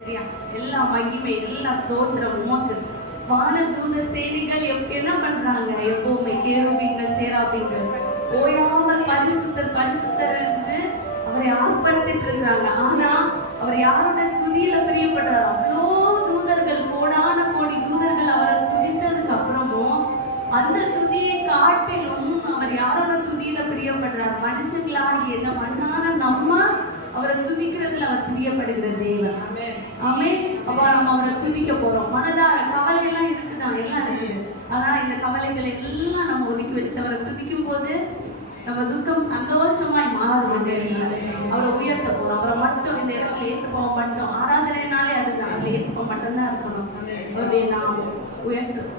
சரியா? எல்லா மகிமை, எல்லா ஸ்தோத்திரம் உமக்கு. வானதூத சேனைகள் என்ன பண்றாங்க? எப்பவுமே கேருபீன்கள், சேராபீன்கள் ஓயாமல் பரிசுத்தர் பரிசுத்தர் என்று அவரை ஆர்ப்பரித்துட்டு இருக்கிறாங்க. ஆனா அவர் யாரோட துதியில பிரியப்படுறார்? அவ்வளோ தூதர்கள், கோடான கோடி தூதர்கள் அவரை துதித்ததுக்கு அப்புறமும் அந்த துதியை காட்டிலும் அவர் யாரோட துதியில பிரியப்படுறார்? மனுஷங்களாகிய இந்த மண்ணான நம்ம அவரை துதிக்கிறதுல அவர் பிரியப்படுகிற தேவன். ஆமென். அப்ப நம்ம அவரை துதிக்க போறோம். மனதார கவலை எல்லாம் இருக்குதான், எல்லாம் இருக்குது. ஆனா இந்த கவலைகளை எல்லாம் நம்ம ஒதுக்கி வச்சுட்டு அவரை துதிக்கும் போது நம்ம துக்கம் சந்தோஷமாய் மாறுவது. அவரை உயர்த்த போறோம். அவரை மட்டும் இந்த இடத்துல ஏசப்பாவை மட்டும் ஆராதனைனாலே அதுதான், அந்த ஏசப்பா மட்டும்தான் இருக்கணும். அவருடைய நாமம்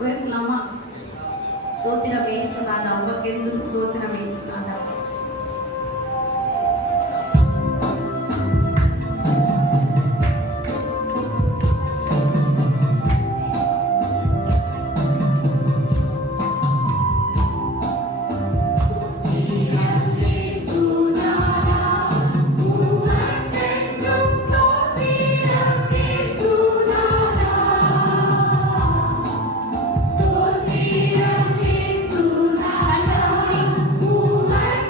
உயர்த்தலாமா? ஸ்தோத்திரம் ஏசுநாதா, உங்களுக்கு எந்தும் ஸ்தோத்திரம் ஏசுநாதா. Ooh,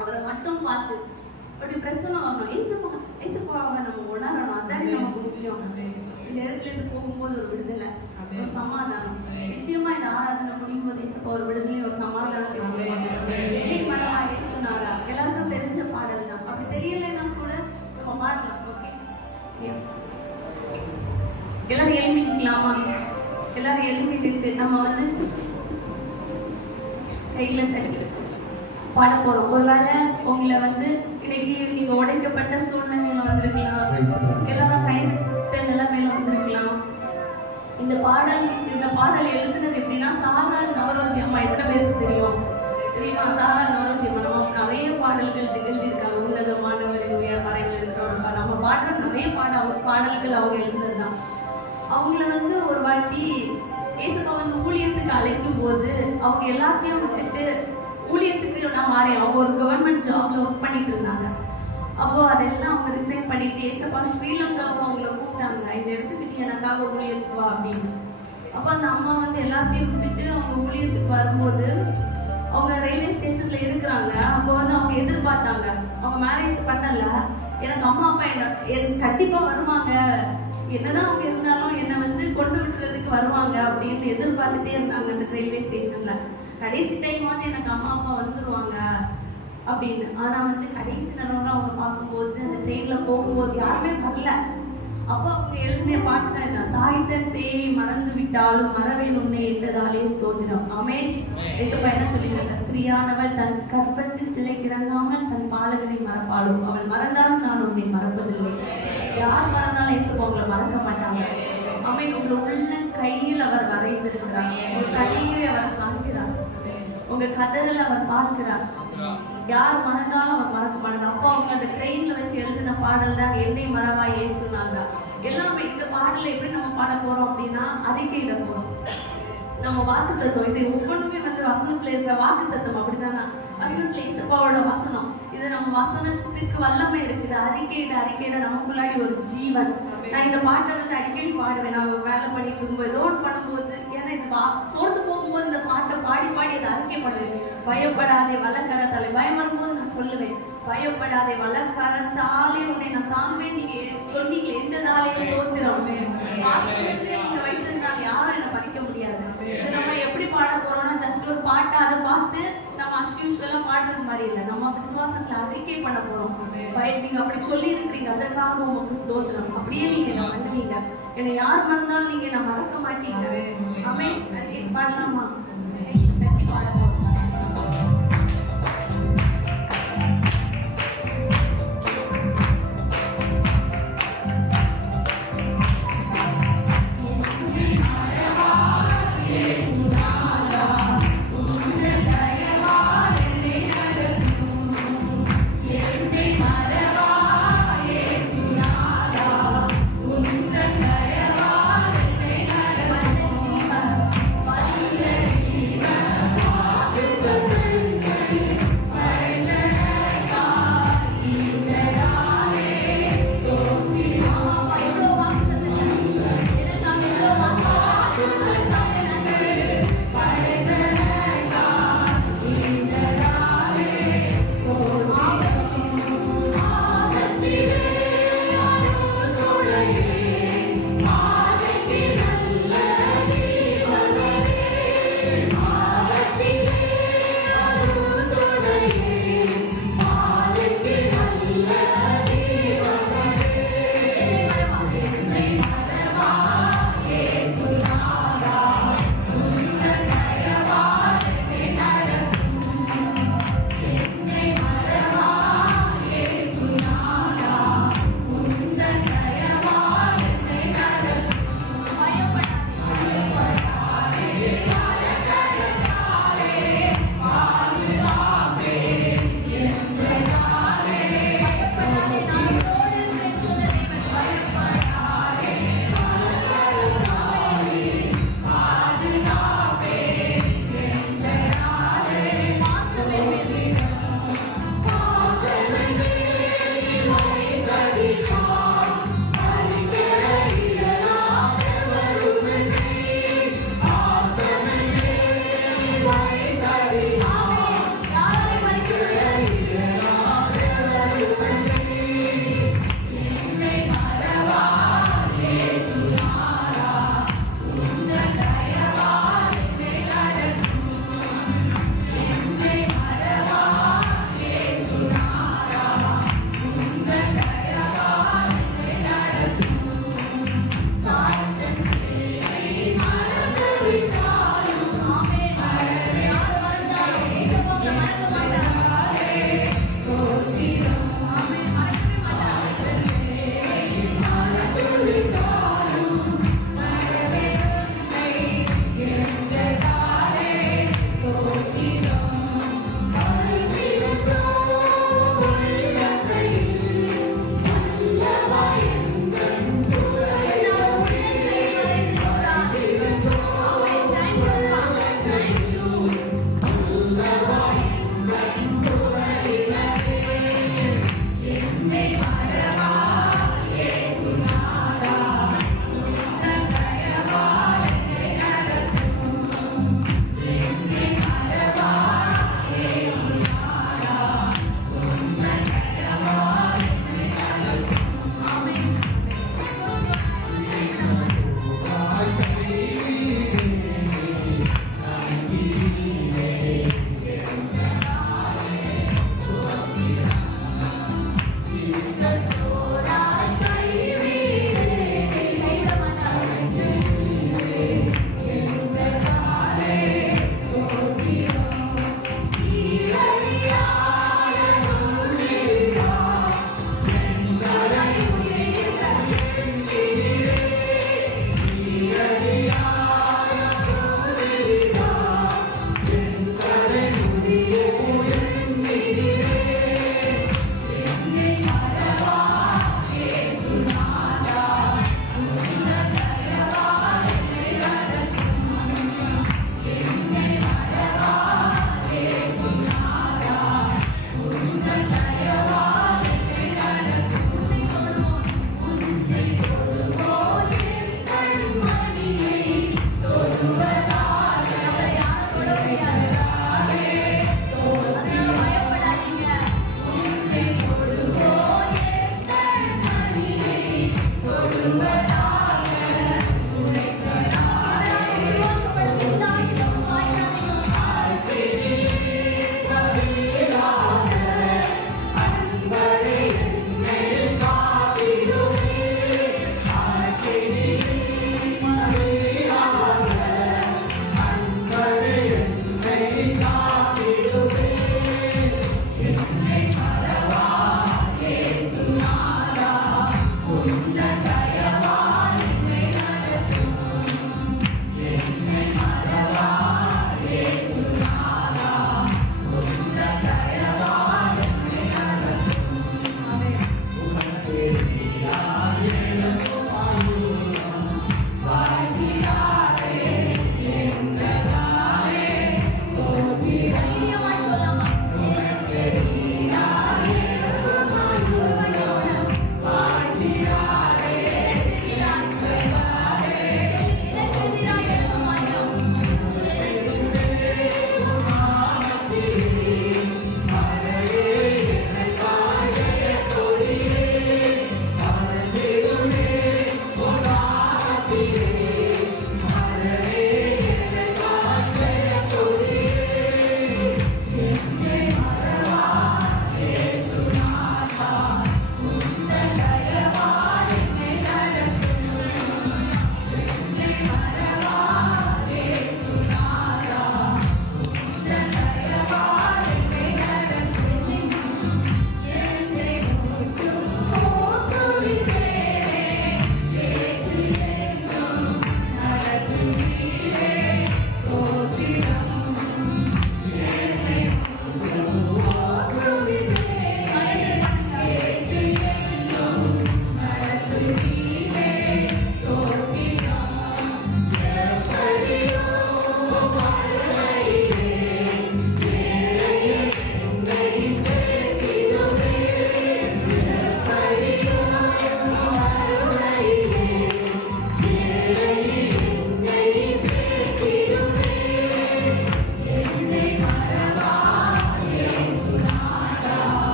அவரை மட்டும் பார்த்து அப்படி பிரசனம் வரணும். ஏசப்பாவை நம்ம உணரணும். அதான் நமக்கு முக்கியம். இந்த இடத்துல இருந்து போகும்போது ஒரு விடுதலை, ஒரு சமாதானம். நிச்சயமா இந்த ஆராதனை முடியும் போது ஏசப்பா ஒரு விடுதலை, ஒரு சமாதானத்தை ஏசுனாரா எல்லாருக்கும் தெரிஞ்ச பாடல் தான். அப்படி தெரியலைன்னா கூட நம்ம பாடலாம். ஓகே, எல்லாரும் எழுப்பிக்கலாமா? எல்லாரும் எழுப்பிட்டு நம்ம வந்து கையில தட்டி பாட போறோம். ஒருவேளை உங்களை வந்து இன்னைக்கு நீங்க உடைக்கப்பட்ட சூழ்நிலையில வந்திருக்கலாம், எல்லாரும் கைவிட்ட நிலைமையில வந்திருக்கலாம். இந்த பாடல் எழுதுனது எப்படின்னா சாராள் நவரோஜி அம்மா. எத்தனை பேருக்கு தெரியும்? தெரியுமா? சாராள் நவரோஜி அம்மா நம்ம நிறைய பாடல்கள் எழுதியிருக்காங்க. உன்னதமானவரின் உயர் மறைவில் இருக்கிறவங்க நம்ம பாடுற நிறைய பாடல்கள் அவங்க எழுதுனதுதான். அவங்கள வந்து ஒரு வாட்டி ஏசப்பா வந்து ஊழியத்துக்கு அழைக்கும் போது அவங்க எல்லாத்தையும் விட்டுட்டு ஊழியத்துக்கு நான் மாறேன். அவங்க ஒரு கவர்மெண்ட் ஜாப்ல ஒர்க் பண்ணிட்டு இருந்தாங்க. அப்போ அதெல்லாம் அவங்க ரிசைன் பண்ணிட்டு ஏசப்பா ஸ்ரீலங்காவை அவங்கள கூப்பிட்டாங்க, இந்த இடத்துக்கு நீ எனக்காக ஊழியத்துக்கு வா அப்படின்னு. அப்போ அந்த அம்மா வந்து எல்லாத்தையும் விட்டுட்டு அவங்க ஊழியத்துக்கு வரும்போது அவங்க ரயில்வே ஸ்டேஷன்ல இருக்கிறாங்க. அப்போ வந்து அவங்க எதிர்பார்த்தாங்க, அவங்க மேரேஜ் பண்ணல, எனக்கு அம்மா அப்பா என்ன கண்டிப்பா வருவாங்க, என்னதான் அவங்க இருந்தாலும் என்னை வந்து கொண்டு விட்டுறதுக்கு வருவாங்க அப்படின்னு எதிர்பார்த்துட்டே இருந்தாங்க அந்த ரயில்வே ஸ்டேஷன்ல. கடைசி டைம் வந்து எனக்கு அம்மா அப்பா வந்துருவாங்க அப்படின்னு. ஆனா வந்து கடைசி நேரம் அவங்க பார்க்கும்போது அந்த ட்ரெயின்ல போகும்போது யாருமே வரல. அப்போ அவங்க எழுதிய பாட்டு தான் என்ன, தாய்த்தன் சேவை மறந்து விட்டாலும் மறவேன் உன்னை என்றதாலே ஸ்தோத்திரம். ஆமென். ஏசப்பா என்ன சொல்லிக்கிறாங்க? ஸ்திரீயானவள் தன் கர்ப்பத்தில் பிள்ளைக்கு இறங்காமல் தன் பாலகனை மறப்பாளும், அவள் மறந்தாலும் நான் உன்னை மறப்பதில்லை. யார் மறந்தாலும் ஏசப்பா உங்களை மறக்க மாட்டாங்க. ஆமென். உங்களை உள்ள கையில் அவர் வரைந்திருக்கிறார். உங்க கண்ணீரை அவர் காண்கிறார், உங்க கதறல் அவர் பார்க்கிறார். யார் மறந்தாலும் அவர் மறக்க மாட்டாங்க. அப்போ அவங்க அந்த ட்ரெயின்ல வச்சு எழுதின பாடல் தான் என்னை மறவா இயேசுனாங்க. எல்லாமே இந்த பாடலை எப்படி நம்ம பாட போறோம் அப்படின்னா அறிக்கையிட போறோம். நம்ம வாக்கு தத்துவம் இது ஒவ்வொன்றுமே வந்து வசனத்துல இருக்கிற வாக்கு தத்துவம் அப்படித்தானா? வசனத்துல ஏசப்பாவோட வசனம் இது நம்ம வசனத்துக்கு வல்லமை இருக்குது. அறிக்கையிட நமக்குள்ளாடி ஒரு ஜீவன். நான் இந்த பாட்டை வந்து அடிக்கடி பாடுவேன். நான் வேலை பண்ணிட்டு இருக்கும்போது ஏதோ ஒன்று பண்ணும்போது, ஏன்னா இது சோர்ந்து போகும்போது இந்த பாட்டை பாடி அதை அறிக்கை பண்ணுவேன். பயப்படாதே வலக்கரத்தாலே, பயம் வரும்போது நான் சொல்லுவேன், பயப்படாதே வலக்கரத்தாலே உன்னை நான் தாங்குவேன். நீங்க சொன்னீங்க எந்ததாலே தோத்திரம் நீங்க வைத்ததுனால யாரும் என்ன படிக்க முடியாது. இது நம்ம எப்படி பாட போறோம்னா ஜஸ்ட் ஒரு பாட்டை அதை பார்த்து நம்ம அஷ்யூஸ்வலா பாடுறது மாதிரி இல்லை. நம்ம விசுவாசத்துல அறிக்கை பண்ண போறோம். நீங்க அப்படி சொல்லி இருக்கிறீங்க, அதற்காக உங்களுக்கு ஸ்தோத்திரம். அப்படியே நீங்க என்ன பண்ணுவீங்க, என்னை யார் மறந்தாலும் நீங்க என்ன மறக்க மாட்டீங்க. ஆமென். பாடலாமா? பாட போறோம். Yeah.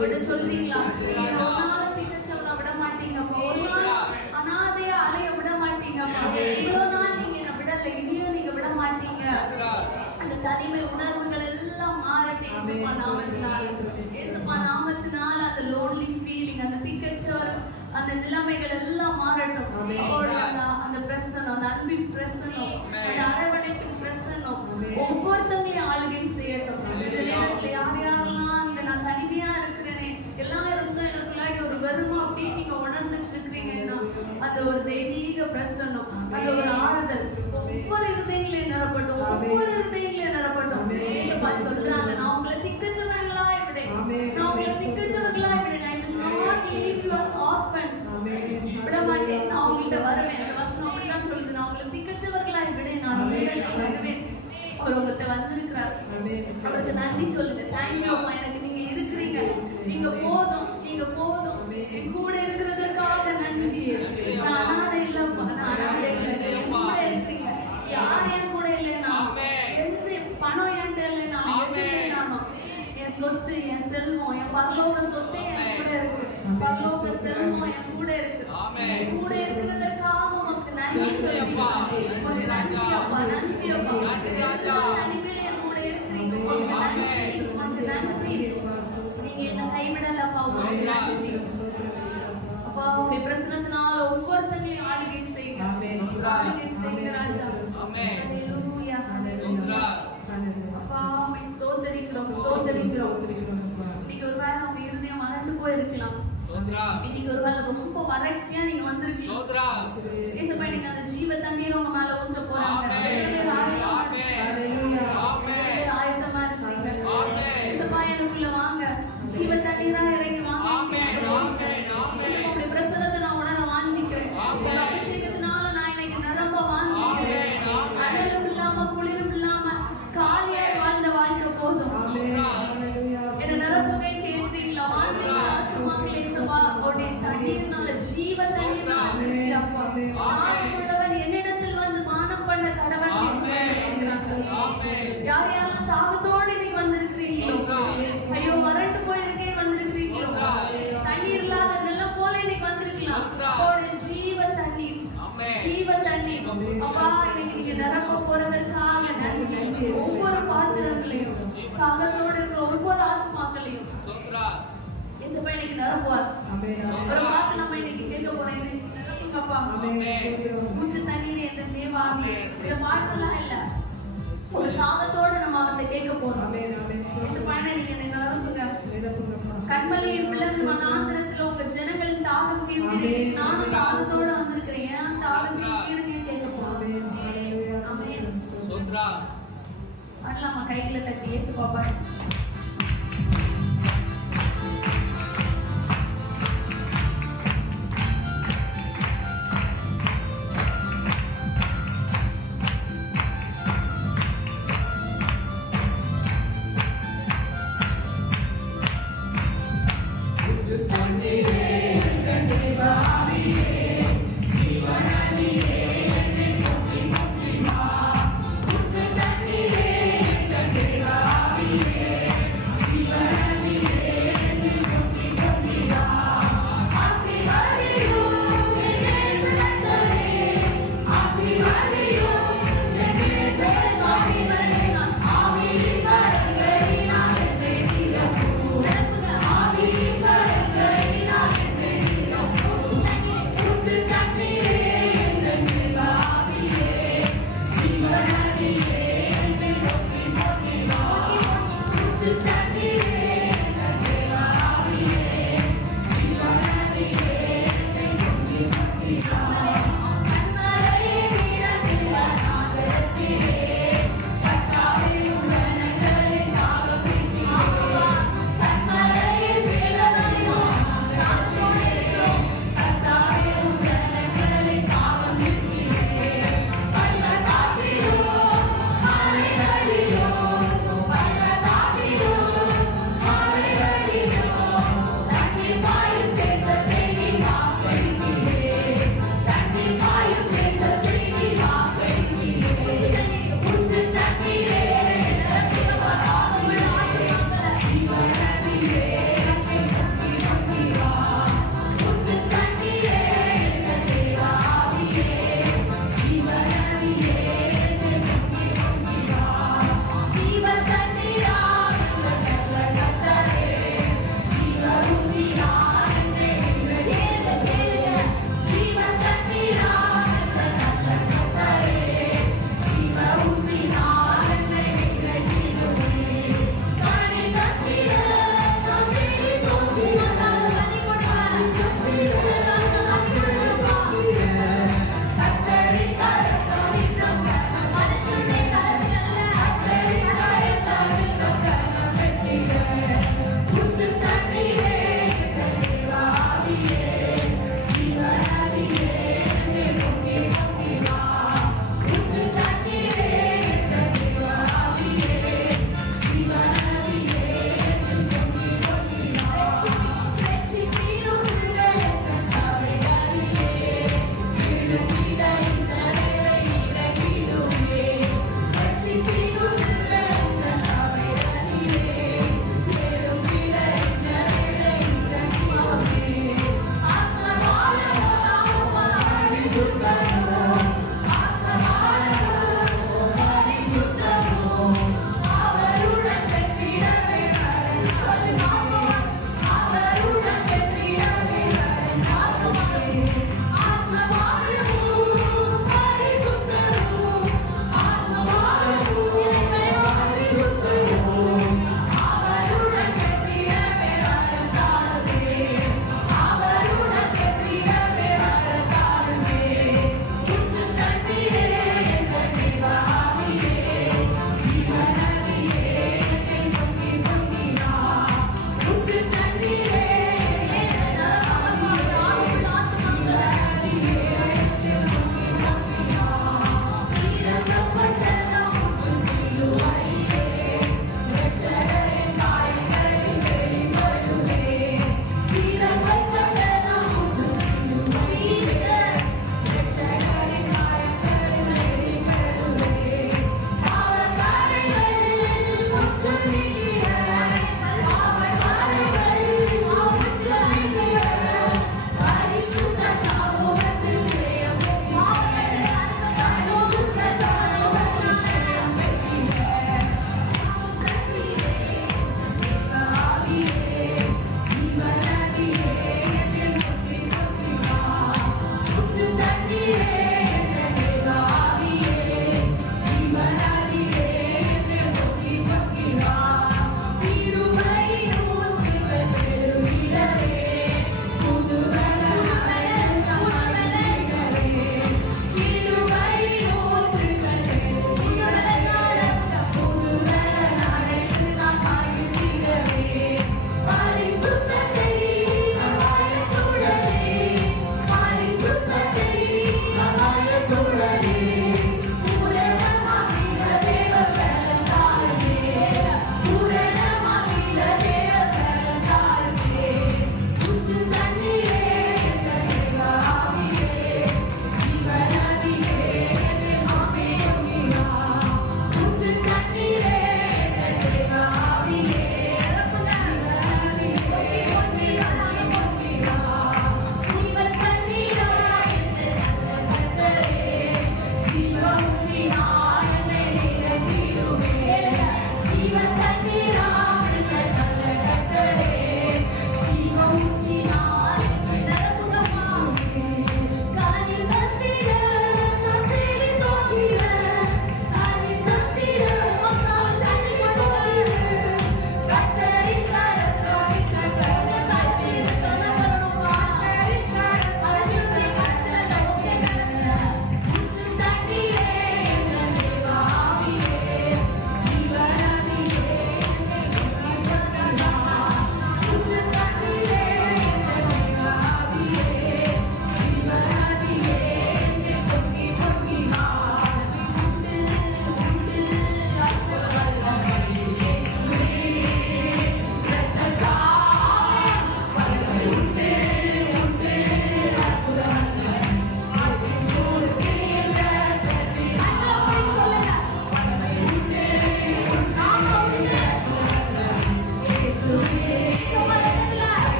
அவர்கிட்ட சொல்றீங்களா? நீங்க ஒரு நாள் திக்கச்சவரை விட மாட்டீங்கப்பா, ஒரு நாள் அனாதையா அலைய விட மாட்டீங்கப்பா, இவ்வளவு நாள் நீங்க என்ன விடல, இனியும் நீங்க விட மாட்டீங்க. அந்த தனிமை உணர்வுகள் எல்லாம் மாறட்டும் இயேசுப்பா நாமத்தினால. இயேசுப்பா நாமத்தினால அந்த லோன்லி ஃபீலிங், அந்த திக்கச்சவர அந்த நிலைமைகள் எல்லாம் மாறட்டும். அந்த பிரசனம், அந்த அன்பின் பிரசனம், அந்த அரவணைப்பின் பிரசனம் ஒவ்வொருத்தங்களையும் ஆளுகை செய்யட்டும். இந்த நேரத்துல யார் யாரெல்லாம் இந்த நான் தனிமையா இருக்கிறேனே, எல்லாரும் இருந்தும் எனக்குள்ளாடி ஒரு வெறுமா அப்படின்னு நீங்க உணர்ந்துட்டு இருக்கிறீங்கன்னா, அந்த ஒரு தெய்வீக பிரசனம், அந்த ஒரு ஆறுதல் ஒவ்வொரு இருதயங்களையும் நிரப்பட்டும், ஒவ்வொரு இருதயங்களையும் நிரப்பட்டும். இயேசுப்பா சொல்றாங்க, நான் உங்களை திக்கச்சவர்களாய் விடேன், நான் உங்களை திக்கச்சவர்களாய் விடேன், I will not leave you as orphans. விட மாட்டேன், நான் உங்கள்கிட்ட வருவேன். அந்த வசனம் அப்படிதான் சொல்லுது, நான் உங்களை திக்கச்சவர்களாய் விடேன், நான் உங்களிடம் வருவேன். அவர் உங்கள்கிட்ட வந்திருக்கிறார். அவருக்கு நன்றி சொல்லுங்க. தேங்க்யூ அம்மா, எனக்கு நீங்க இருக்கிறீங்க, நீங்க போதும், நீங்க போதும், என் கூட இருக்கிறதற்காக நன்றி. நான் அனாதை இல்லப்பா, நான் அனாதை இல்லை, என் கூட இருக்கிறீங்க. யார் என் கூட இல்லைன்னா, எந்த பணம் என்கிட்ட இல்லைன்னா, எது இல்லைனாலும் என் சொத்து, என் செல்வம், என் பரலோக சொத்தே என் கூட இருக்கு, பரலோக செல்வம் என் கூட இருக்கு. என் கூட இருக்கிறதற்காக உமக்கு நன்றி சொல்லுங்க. உமக்கு நன்றி அப்பா, நன்றி அப்பா. தனிமையில என் கூட இருக்கிறீங்க, உமக்கு நன்றி, உமக்கு நன்றி. நீங்க என்ன கைவிடலப்பா, உமக்கு நன்றி அப்பா. உங்களுடைய பிரசனத்தினால ஒவ்வொருத்தங்களையும் ஆளுகை செய்யுங்க, ஆளுகை செய்யுங்க ராஜா. ஹல்லேலூயா, ஹல்லேலூயா. அப்பா உம்மை ஸ்தோத்திரிக்கிறோம், ஸ்தோத்திரிக்கிறோம். இன்னைக்கு ஒருவேளை உங்க இருதயம் வறண்டு போயிருக்கலாம், இன்னைக்கு ஒருவேளை ரொம்ப வறட்சியா நீங்க வந்திருக்கலாம். இயேசுப்பா நீங்க அந்த ஜீவ தண்ணீர் உங்க மேல ஊற்ற போறாங்க. ஆயத்தமா இருக்கிறீங்க. இயேசுப்பா எனக்குள்ள வாங்க, ஜீவ தண்ணீரா இறங்கி வாங்க. உங்களுடைய பிரசன்னத்தை நான் உணர வாஞ்சிக்கிறேன். அபிஷேகத்தினால நான் இன்னைக்கு நிரம்ப வாஞ்சிக்கிறேன். அனலும் இல்லாம குளிரும் இல்லாம காலியாய் வாழ்ந்த வாழ்க்கை போதும். என்ன நிரம்பவே கேட்கிறீங்களா? வாஞ்சிக்கிறா சுமங்களே சபா அவருடைய தண்ணீர்னால, ஜீவ தண்ணீர்னால உள்ளவன் என்னிடத்தில் வந்து மானம் பண்ண கடவன். யார் யாரெல்லாம் தாகத்தோடு இன்னைக்கு வந்திருக்கிறீங்களோ, ஐயோ வறண்டு போயிருக்கே வந்திருக்கிறீங்களோ, தண்ணீர் இல்லாத நிலம் போல இன்னைக்கு வந்திருக்கலாம். அவருடைய ஜீவ தண்ணீர், ஜீவ தண்ணீர் அப்பா இன்னைக்கு நீங்க நிரப்ப போறதற்காக நன்றி. ஒவ்வொரு பாத்திரங்களையும், தாகத்தோடு இருக்கிற ஒவ்வொரு ஆத்மாக்களையும் இயேசுப்பா இன்னைக்கு நிரப்புவார். ஒரு வார்த்தை நம்ம இன்னைக்கு கேட்க போறோம், நிரப்புங்கப்பா. மூச்சு தண்ணீர் என்ற தேவாவி, இந்த பாட்டெல்லாம் இல்ல, ஒரு தாகத்தோட நம்ம அவர்கிட்ட கேட்க போறோம். இந்த பாட்டை நீங்க நிரப்புங்க. கண்மலையின் பிள்ளைகள் வனாந்திரத்துல உங்க ஜனங்களின் தாகம் தீர்ந்து, நானும் தாகத்தோட வந்திருக்கிறேன், ஏன் தாகம் தீர்ந்து கேட்க போறோம். பண்ணலாமா? கைகளை தட்டி இயேசு பாப்பா. Yeah.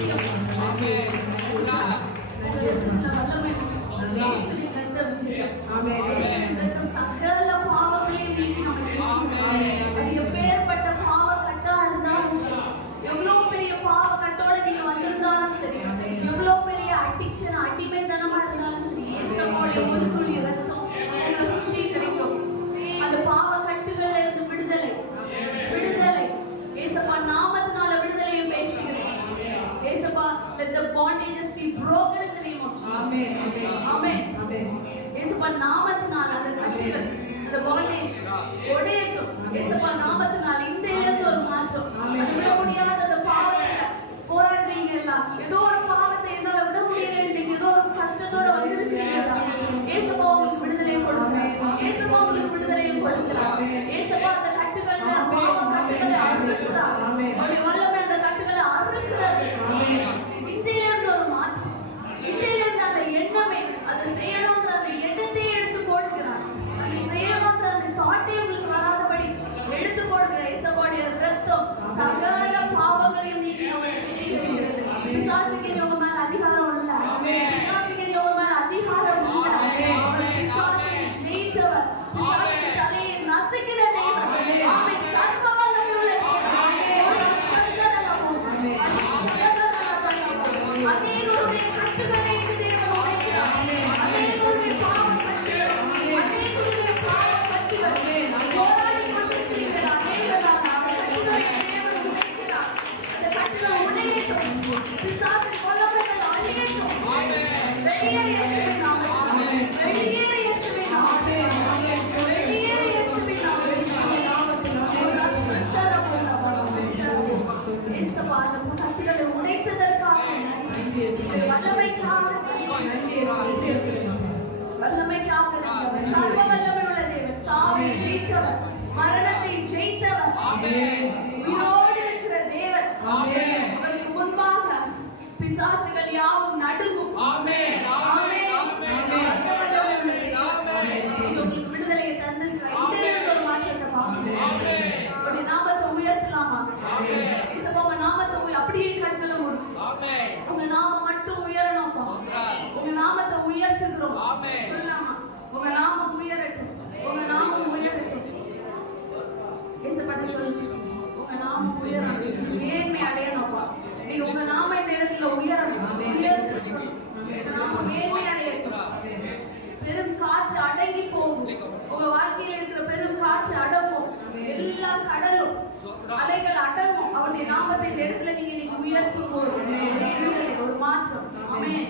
அவசியம். உங்க ரத்தத்துல வல்லமை உண்டு. இயேசுவின் ரத்தம் ஜெயம். இயேசுவின் ரத்தம் சகல பாவங்களையும் நீக்கி நம்மை சுத்திகரிக்கும். அது எப்பேற்பட்ட பாவ கட்டா இருந்தாலும் சரி, எவ்வளவு பெரிய பாவ கட்டோட நீங்க வந்திருந்தாலும் சரி, எவ்வளவு பெரிய அடிக்ஷன் அடிமைத்தனமா இருந்தாலும் சரி, இயேசுவோட ஒரு துளி ரத்தம் உங்களை சுத்திகரிக்கும். அந்த பாவ கட்டுகள்ல இருந்து விடுதலை, விடுதலை. இயேசுப்பா நாமத்தினால விடுதலையை பேசுகிறேன். இயேசுப்பா, let the bondages be broken in the name of Jesus. ஆமென். இயேசுப்பா நாமத்தினால அந்த கட்டுகள், அந்த bondage உடையட்டும். இயேசுப்பா நாமத்தினால இந்த இருந்து ஒரு மாற்றம். அது விட முடியாத அந்த பாவத்துல போராடுறீங்களா? ஏதோ ஒரு பாவத்தை என்னால விட முடியல, நீங்க ஏதோ ஒரு கஷ்டத்தோட வந்திருக்கீங்களா? இயேசுப்பா உங்களுக்கு விடுதலை கொடுக்கிறார். இயேசுப்பா உங்களுக்கு விடுதலையை கொடுக்கிறார். இயேசுப்பா அந்த கட்டுகளை, பாவ கட்டுகளை அறுக்கிறார். அவருடைய வல்லமை அந்த கட்டுகளை அறுக்கிறது. இன்றையிலிருந்து ஒரு மாற்றம், இன்றையிலிருந்து அந்த எண்ணமே, அதை செய்யணும்ன்ற அந்த எண்ணத்தையே எடுத்து போடுகிறார். அதை செய்யணும்ன்ற அந்த தாட்டே உங்களுக்கு வராதபடி எடுத்து போடுகிற இயேசுவோடைய ரத்தம் சகல பாவங்களையும் நீக்கி நம்மை சுத்திகரிக்கிறது. பிசாசுக்கு உங்க மேல அதிகாரம் இல்ல. பிசாசுக்கு உங்க மேல அதிகாரம் இல்ல. அவர் பிசாசை ஜெயித்தவர். பிசாசின் தலையை நசுக்கிற தெய்வம். ஆமென். சர்வ வல்லமையுள்ள தெய்வம். அநேகருடைய கட்டுகளை இந்த தேவன் உடைக்கிறார். அநேகருடைய பாவக் கட்டுகள், அநேகருடைய பாவக் கட்டுகள் போராடி கொண்டிருக்கிற அநேகரான கட்டுகளை தேவன் உடைக்கிறார். அந்த கட்டுகள் உடையட்டும். பிசாசின் வல்லமைகள் அழியட்டும். வெளியேறு இயேசுவின் நாமத்தில். வெளியேறு இயேசுவின் நாமத்தில். வெளியேறு இயேசுவின் நாமத்தில். இயேசுவா, அந்த கட்டுகளை உடைத்ததற்காக நன்றி. வல்லமைக்காக சர்வ வல்லமை உள்ள தேவன், சாவை ஜெயித்தவர், மரணத்தை ஜெயித்தவர், உயிரோடு இருக்கிற தேவன். அவருக்கு முன்பாக பிசாசுகள் யாவும் நடுங்கும். உங்களுக்கு விடுதலையை தந்திருக்கிறார். ஒரு மாற்றத்தை பார்க்கணும். நாமத்தை உயர்த்தலாமா? உங்க நாமத்தை அப்படியே கட்டளை முடியும். உங்க நாமம் மட்டும் உயரணும். உங்க நாமத்தை உயர்த்துகிறோம். சொல்லலாமா? உங்க நாமம் உயரட்டும். உங்க நாமம் உயரட்டும். இயேசுப்பா சொல்லுங்க. உங்க நாமம் உயரணும். மேன்மை அடையணும்ப்பா. நீங்க உங்க நாம இந்த இடத்துல உயரணும். நாம மேன்மை அடையட்டும். பெரும் காற்று அடங்கி போகும். உங்க வாழ்க்கையில இருக்கிற பெரும் காற்று அடங்கும். எல்லா கடலும் அலைகள் அடங்கும். அவருடைய நாமத்தை இந்த இடத்துல நீங்க உயர்த்தும் போது விடுதலை, ஒரு மாற்றம். ஆமென்.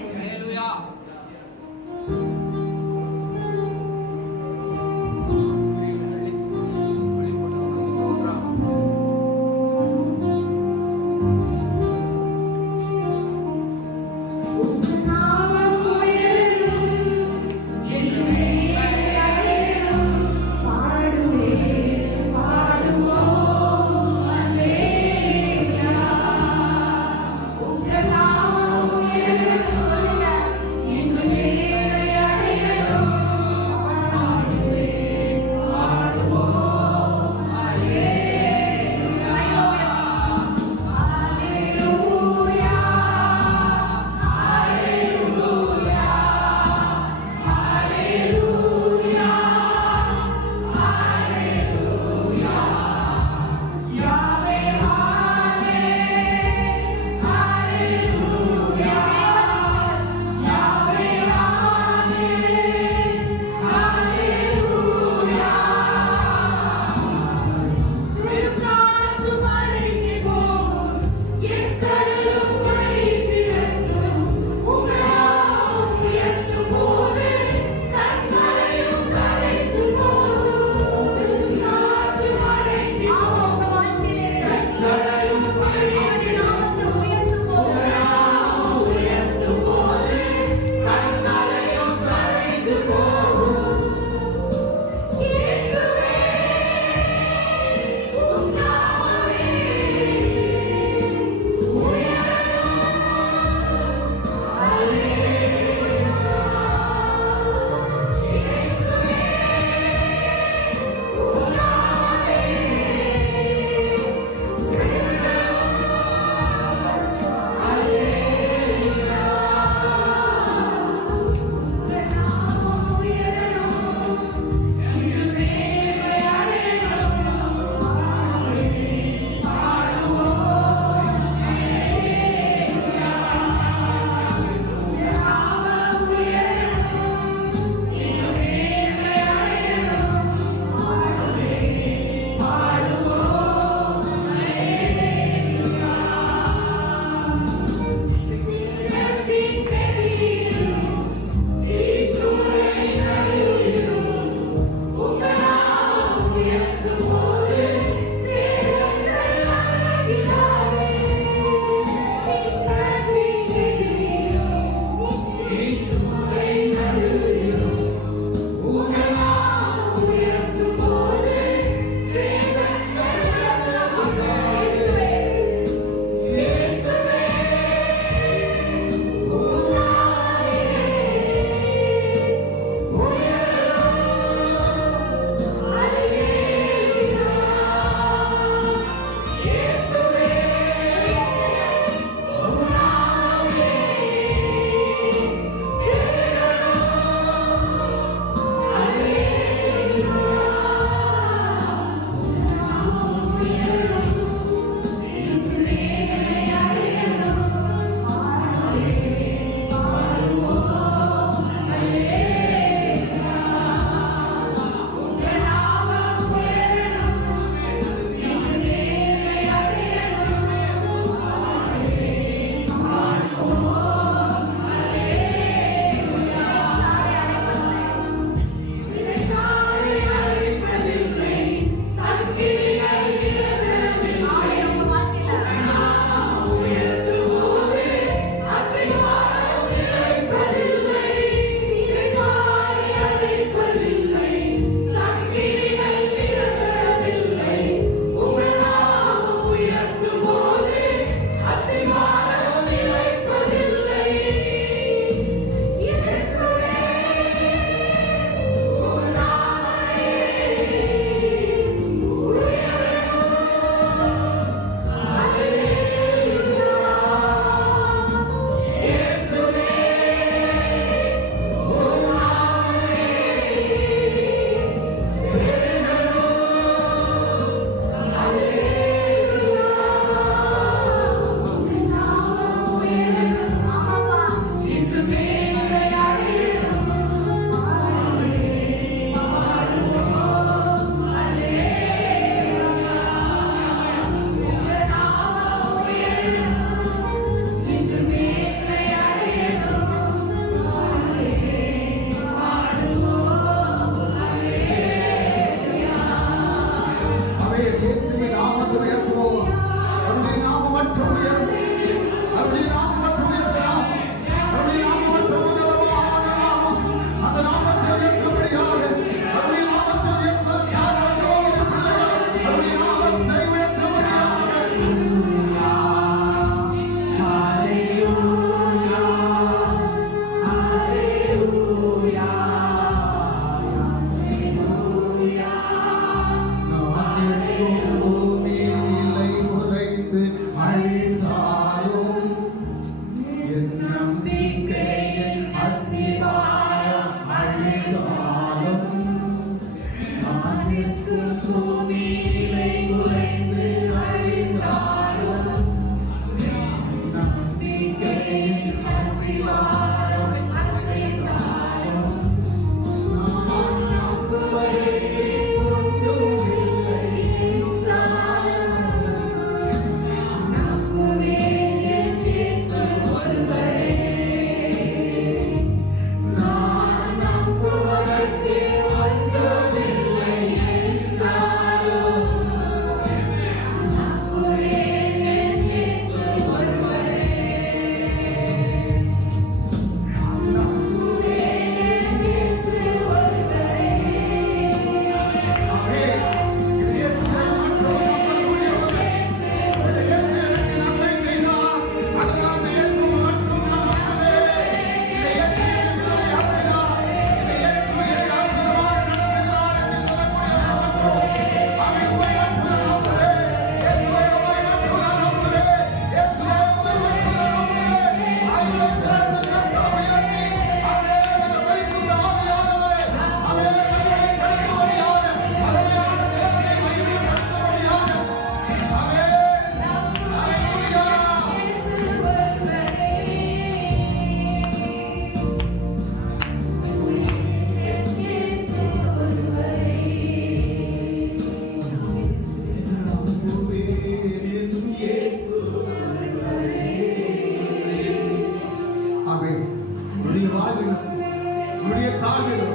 சாவிலும்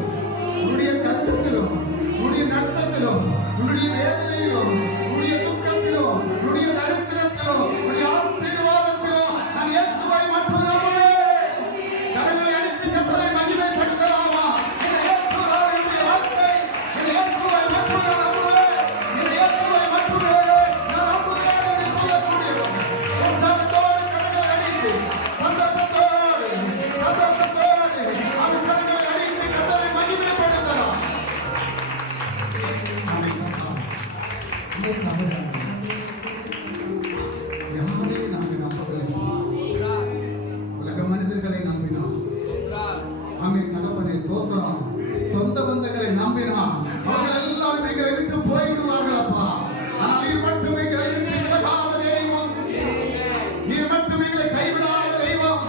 உன்னுடைய கஷ்டத்திலும் உன்னுடைய நஷ்டத்திலும் உன்னுடைய வேதனையிலும் உன்னுடைய துக்கத்திலும் உன்னுடைய நடுத்தரத்திலும் உன்னுடைய ஆசீர்வாதத்திலும் நான் இயேசுவை மட்டும் நம்புவேன். கரங்களை அடித்து கர்த்தரை மகிமைப்படுத்தலாமா? இந்த இயேசுதான் என்னுடைய வாழ்க்கை. இந்த இயேசுவை மட்டும் நான் நம்புவேன். இந்த இயேசுவை மட்டுமே நான் நம்புவேன் என்று சொல்லக்கூடியவர். உற்சாகத்தோடு கரங்களை அடித்து சந்தோஷத்தோடு அவர் கரங்களை அடித்து கர்த்தரை மகிமைப்படுத்தலாம். யாரை நாங்கள் நம்பவில்லை, உலக மனிதர்களை நம்பினோம். ஆமென் தகப்பனே சோத்திரம். சொந்த பந்தங்களை நம்பினான், அவர்கள் எல்லாரும் எங்களை விட்டு போய்விடுவார்கள் அப்பா. ஆனால் நீர் மட்டும் எங்களை விட்டு விலகாத தெய்வம், நீர் மட்டும் எங்களை கைவிடாத தெய்வம்,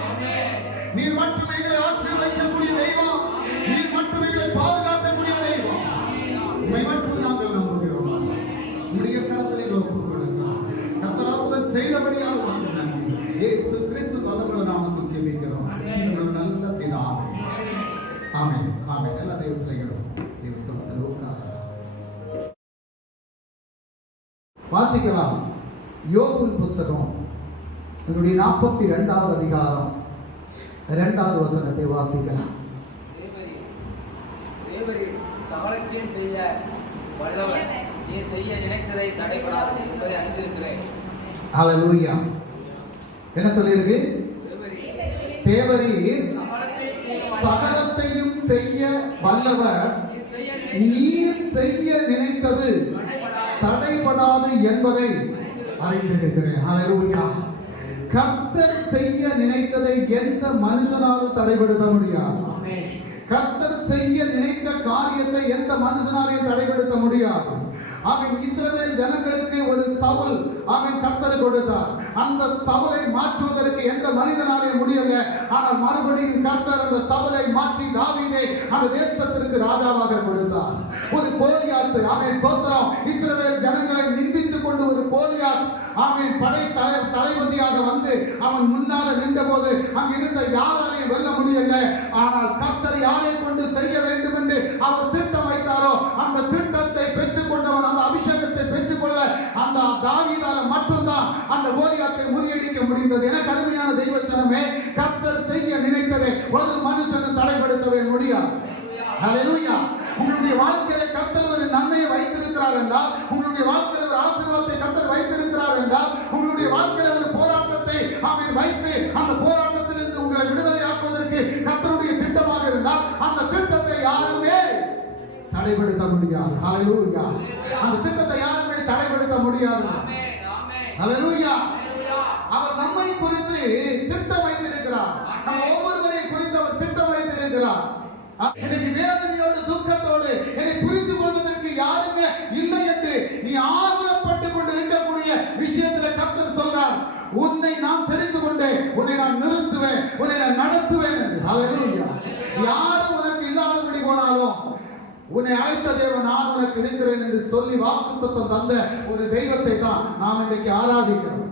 நீர் மட்டும் எங்களை ஆசீர்வதிக்கக்கூடிய தெய்வம், நீர் மட்டும் எங்களை பாதுகாக்கக்கூடிய தெய்வம். உம்மை மட்டும் நாங்கள் நம்புகிறோம். உம்முடைய கரத்திலே ஒப்புக் கொடுக்கிறோம். கர்த்தர் அற்புதம் செய்தபடியால் உமக்கு நன்றி. இயேசு கிறிஸ்து வல்லமையுள்ள நாமத்தில் ஜெபிக்கிறோம் ஜீவனுள்ள நல்ல பிதாவே. ஆமென் ஆமென். எல்லா தெய்வ பிள்ளைகளும் தேவ சமூகத்தில் உட்காரலாம். வாசிக்கலாம் யோபு புத்தகம் இதனுடைய 42வது அதிகாரம் 2வது வசனத்தை வாசிக்கலாம். சகலத்தையும் செய்ய வல்லவர், நீ செய்ய நினைத்ததை தடைபடாது என்பதை அறிந்திருக்கிறேன். ஹல்லேலூயா. என்ன சொல்லிருக்கு? தேவரீர் சகலத்தையும் செய்ய வல்லவர், நீர் செய்ய நினைத்தது தடைபடாது என்பதை அறிந்திருக்கிறேன். ஹல்லேலூயா. கர்த்தர் செய்ய நினைத்ததை எந்த மனுஷனாலும் தடைபடுத்த முடியாது. கர்த்தர் செய்ய நினைத்த காரியத்தை எந்த மனுஷனாலையும் தடைபடுத்த முடியாது. அவன் இஸ்ரவேல் ஜனங்களுக்கு ஒரு சவுல் அவன் கர்த்தர் கொடுத்தார். அந்த சவுலை மாற்றுவதற்கு எந்த மனிதனாலையும் முடியல. ஆனால் மறுபடியும் கர்த்தர் அந்த சவுலை மாற்றி தாவீதை அந்த தேசத்திற்கு ராஜாவாக கொடுத்தார். ஒரு கோலியாத் அவன் சோத்திரம் இஸ்ரவேல் ஜனங்களை நிந்தித்துக் கொண்டு ஒரு கோலியாத் அவன் படை தளபதியாக வந்து அவன் முன்னால நின்ற போது அங்கிருந்த யாராலையும் வெல்ல முடியல. ஆனால் கர்த்தர் யாரை கொண்டு செய்ய வேண்டும் என்று அவர் திட்டம் வைத்தாரோ அந்த திட்டத்தை பெற்றுக் கொண்டவன், அந்த அபிஷேகத்தை பெற்றுக்கொள்ள அந்த தாவீதால மட்டும்தான் அந்த கோலியாத்தை முறியடிக்க முடிந்தது. என கடுமையான தெய்வத்தனமே, கர்த்தர் செய்ய நினைத்ததை ஒரு மனுஷனும் தடைப்படுத்தவே முடியாது. ஹல்லேலூயா. உங்களுடைய வாழ்க்கையில கர்த்தர் ஒரு நன்மையை வைத்திருக்கிறார் என்றால், உங்களுடைய வாழ்க்கையில ஒரு ஆசீர்வாதத்தை கர்த்தர் வைத்திருக்கிறார் என்றால், உங்களுடைய வாழ்க்கையில ஒரு போராட்டத்தை அவன் வைத்து அந்த போராட்டத்திலிருந்து உங்களை விடுதலை ஆக்குவதற்கு கர்த்தருடைய திட்டமாக இருந்தால் அந்த திட்டத்தை யாருமே தடைப்படுத்த முடியாது. ஹல்லேலூயா. அந்த திட்டத்தை யாருமே தடைப்படுத்த முடியாது. ஹல்லேலூயா. அவர் நம்மை குறித்து திட்டம் வைத்திருக்கிறார். நம்ம ஒவ்வொருவரையும் குறித்து அவர் திட்டம் வைத்திருக்கிறார். எனக்கு வேதனையோடு துக்கத்தோடு என்னை புரிந்து கொள்வதற்கு யாருமே இல்லை என்று நீ ஆர்வப்பட்டு கொண்டு இருக்கக்கூடிய விஷயத்தில் கர்த்தர் சொல்றார், உன்னை நான் தெரிந்து கொண்டேன், உன்னை நான் நிறுத்துவேன், உன்னை நான் நடத்துவேன் என்று. ஹல்லேலூயா. யாரும் உனக்கு இல்லாதபடி போனாலும் உன்னை அழைத்த தேவன் நான் உனக்கு இருக்கிறேன் என்று சொல்லி வாக்குத்தத்தம் தந்த ஒரு தெய்வத்தை தான் நாம் இன்றைக்கு ஆராதிக்கிறோம்.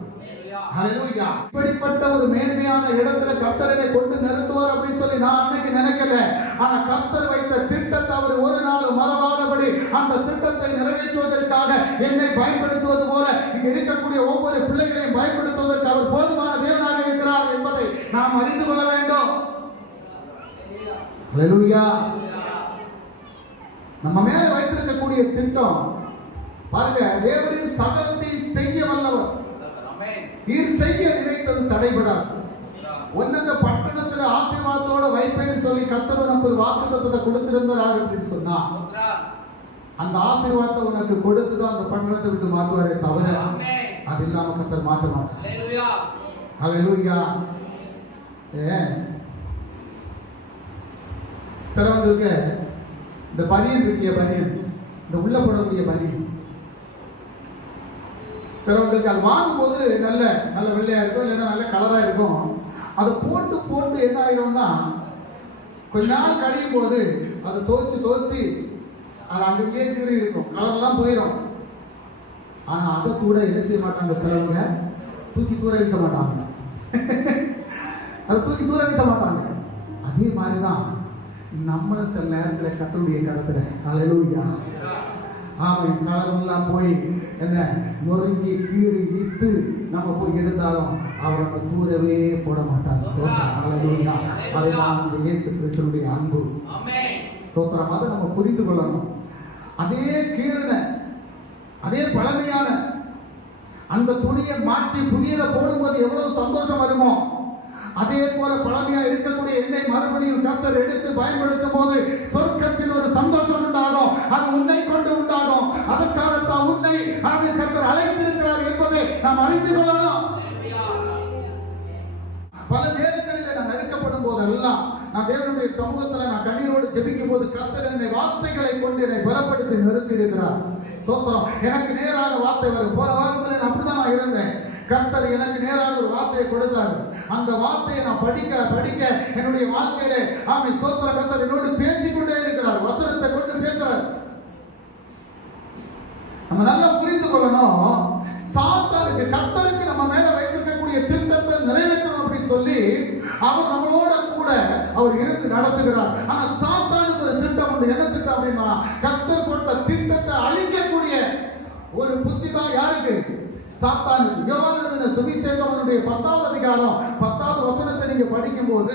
ஹல்லேலூயா. இப்படிப்பட்ட ஒரு மேன்மையான இடத்துல கர்த்தரை கொண்டு நிறுத்துவார் அப்படின்னு சொல்லி நான் அன்னைக்கு நினைக்கல. ஆனா கர்த்தர் வைத்த திட்டத்தை அவர் ஒரு நாள் மறவாதபடி அந்த திட்டத்தை நிறைவேற்றுவதற்காக என்னை பயன்படுத்துவது போல இங்க இருக்கக்கூடிய ஒவ்வொரு பிள்ளைகளையும் பயன்படுத்துவதற்கு அவர் போதுமான தேவனாக இருக்கிறார் என்பதை நாம் அறிந்து கொள்ள வேண்டும். ஹல்லேலூயா. நம்ம மேல வைத்திருக்கக்கூடிய திட்டம் பாருங்க, தேவரின் சகலத்தை செய்ய வல்லவர், நீர் செய்ய நினைத்தது தடைபடாது. ஒன்னந்த பட்டணத்துல ஆசீர்வாதத்தோட வைப்பேன்னு சொல்லி கர்த்தர் உனக்கு ஒரு வாக்குத்தத்தத்தை கொடுத்திருந்தார் அப்படின்னு சொன்னா அந்த ஆசீர்வாதத்தை உனக்கு கொடுத்துதான் அந்த பட்டணத்தை விட்டு மாற்றுவாரே தவிர அது இல்லாம கர்த்தர் மாற்ற மாட்டார். ஹல்லேலூயா. சிலவங்களுக்கு இந்த பனியன் இருக்கிய பனியன், இந்த உள்ள போடக்கூடிய பனியன், சிலவங்களுக்கு அது வாங்கும்போது நல்ல நல்ல வெள்ளையா இருக்கும், இல்லைன்னா நல்ல கலரா இருக்கும். அதை போட்டு போட்டு என்ன ஆகிடும்னா கொஞ்ச நாள் கழியும் போது அதை துவைச்சு அது அங்கேயே கீறி இருக்கும், கலர்லாம் போயிடும். ஆனா அதை கூட என்ன செய்ய மாட்டாங்க, சிலவங்க தூக்கி தூர வீச மாட்டாங்க. அதை தூக்கி தூர வீச மாட்டாங்க. அதே மாதிரிதான் நம்மளும் சில நேரத்தில் கர்த்தருடைய கருத்துல ஹல்லேலூயா ஆமென் காலமெல்லாம் போய் என்ன நொறுங்கி கீறி இத்து நம்ம போய் இருந்தாலும் அவர் நம்ம தூரவே போட மாட்டார். சோத்திரம் ஹல்லேலூயா. அதுதான் இயேசு கிறிஸ்துவினுடைய அன்பு. சோத்திரம் அதை நம்ம புரிந்து கொள்ளணும். அதே கீறின அதே பழமையான அந்த துணியை மாற்றி புதியதை போடும்போது எவ்வளவு சந்தோஷம் வருமோ, அதே போல பழமையா இருக்கக்கூடிய எண்ணெய் மறுபடியும் கர்த்தர் எடுத்து பயன்படுத்தும் போது சொர்க்கத்தில் ஒரு சந்தோஷம் உண்டாகும். அது உன்னை கொண்டு உண்டாகும். அதற்காகத்தான் உன்னை கர்த்தர் அழைத்திருக்கிறார் என்பதை நாம் அறிந்து கொள்ளணும். பல நேரங்களில் நான் நெருக்கப்படும் போதெல்லாம் நான் தேவனுடைய சமூகத்தில் நான் கண்ணீரோடு ஜெபிக்கும் போது கர்த்தர் என்னை வார்த்தைகளை கொண்டு என்னை பலப்படுத்தி நிறுத்தியிருக்கிறார். சோத்திரம். எனக்கு நேராக வார்த்தை வரும். போன வாரத்தில் அப்படிதான் நான் இருந்தேன். கர்த்தர் எனக்கு நேராக ஒரு வார்த்தையை கொடுத்தார். அந்த வார்த்தையை நான் படிக்க என்னுடைய வாழ்க்கையிலே ஆமென் சோத்திர கர்த்தர் என்னோடு பேசிக்கொண்டே இருக்கிறார். வசனத்தை கொண்டு பேசுறார். நம்ம நல்லா புரிந்து கொள்ளணும். சாத்தானுக்கு கர்த்தருக்கு நம்ம மேல வைத்திருக்கக்கூடிய திட்டத்தை நிறைவேற்றணும் அப்படி சொல்லி அவர் நம்மளோட கூட அவர் இருந்து நடத்துகிறார். ஆனா சாத்தானுக்கு ஒரு திட்டம் உண்டு. என்ன திட்டம் அப்படின்னா கர்த்தர் போட்ட திட்டத்தை அழிக்கக்கூடிய ஒரு புத்தி தான் யாருக்கு? சாத்தானுக்கு. யோவானுடைய சுவிசேஷம் 10வது அதிகாரம் 10வது வசனத்தை நீங்க படிக்கும் போது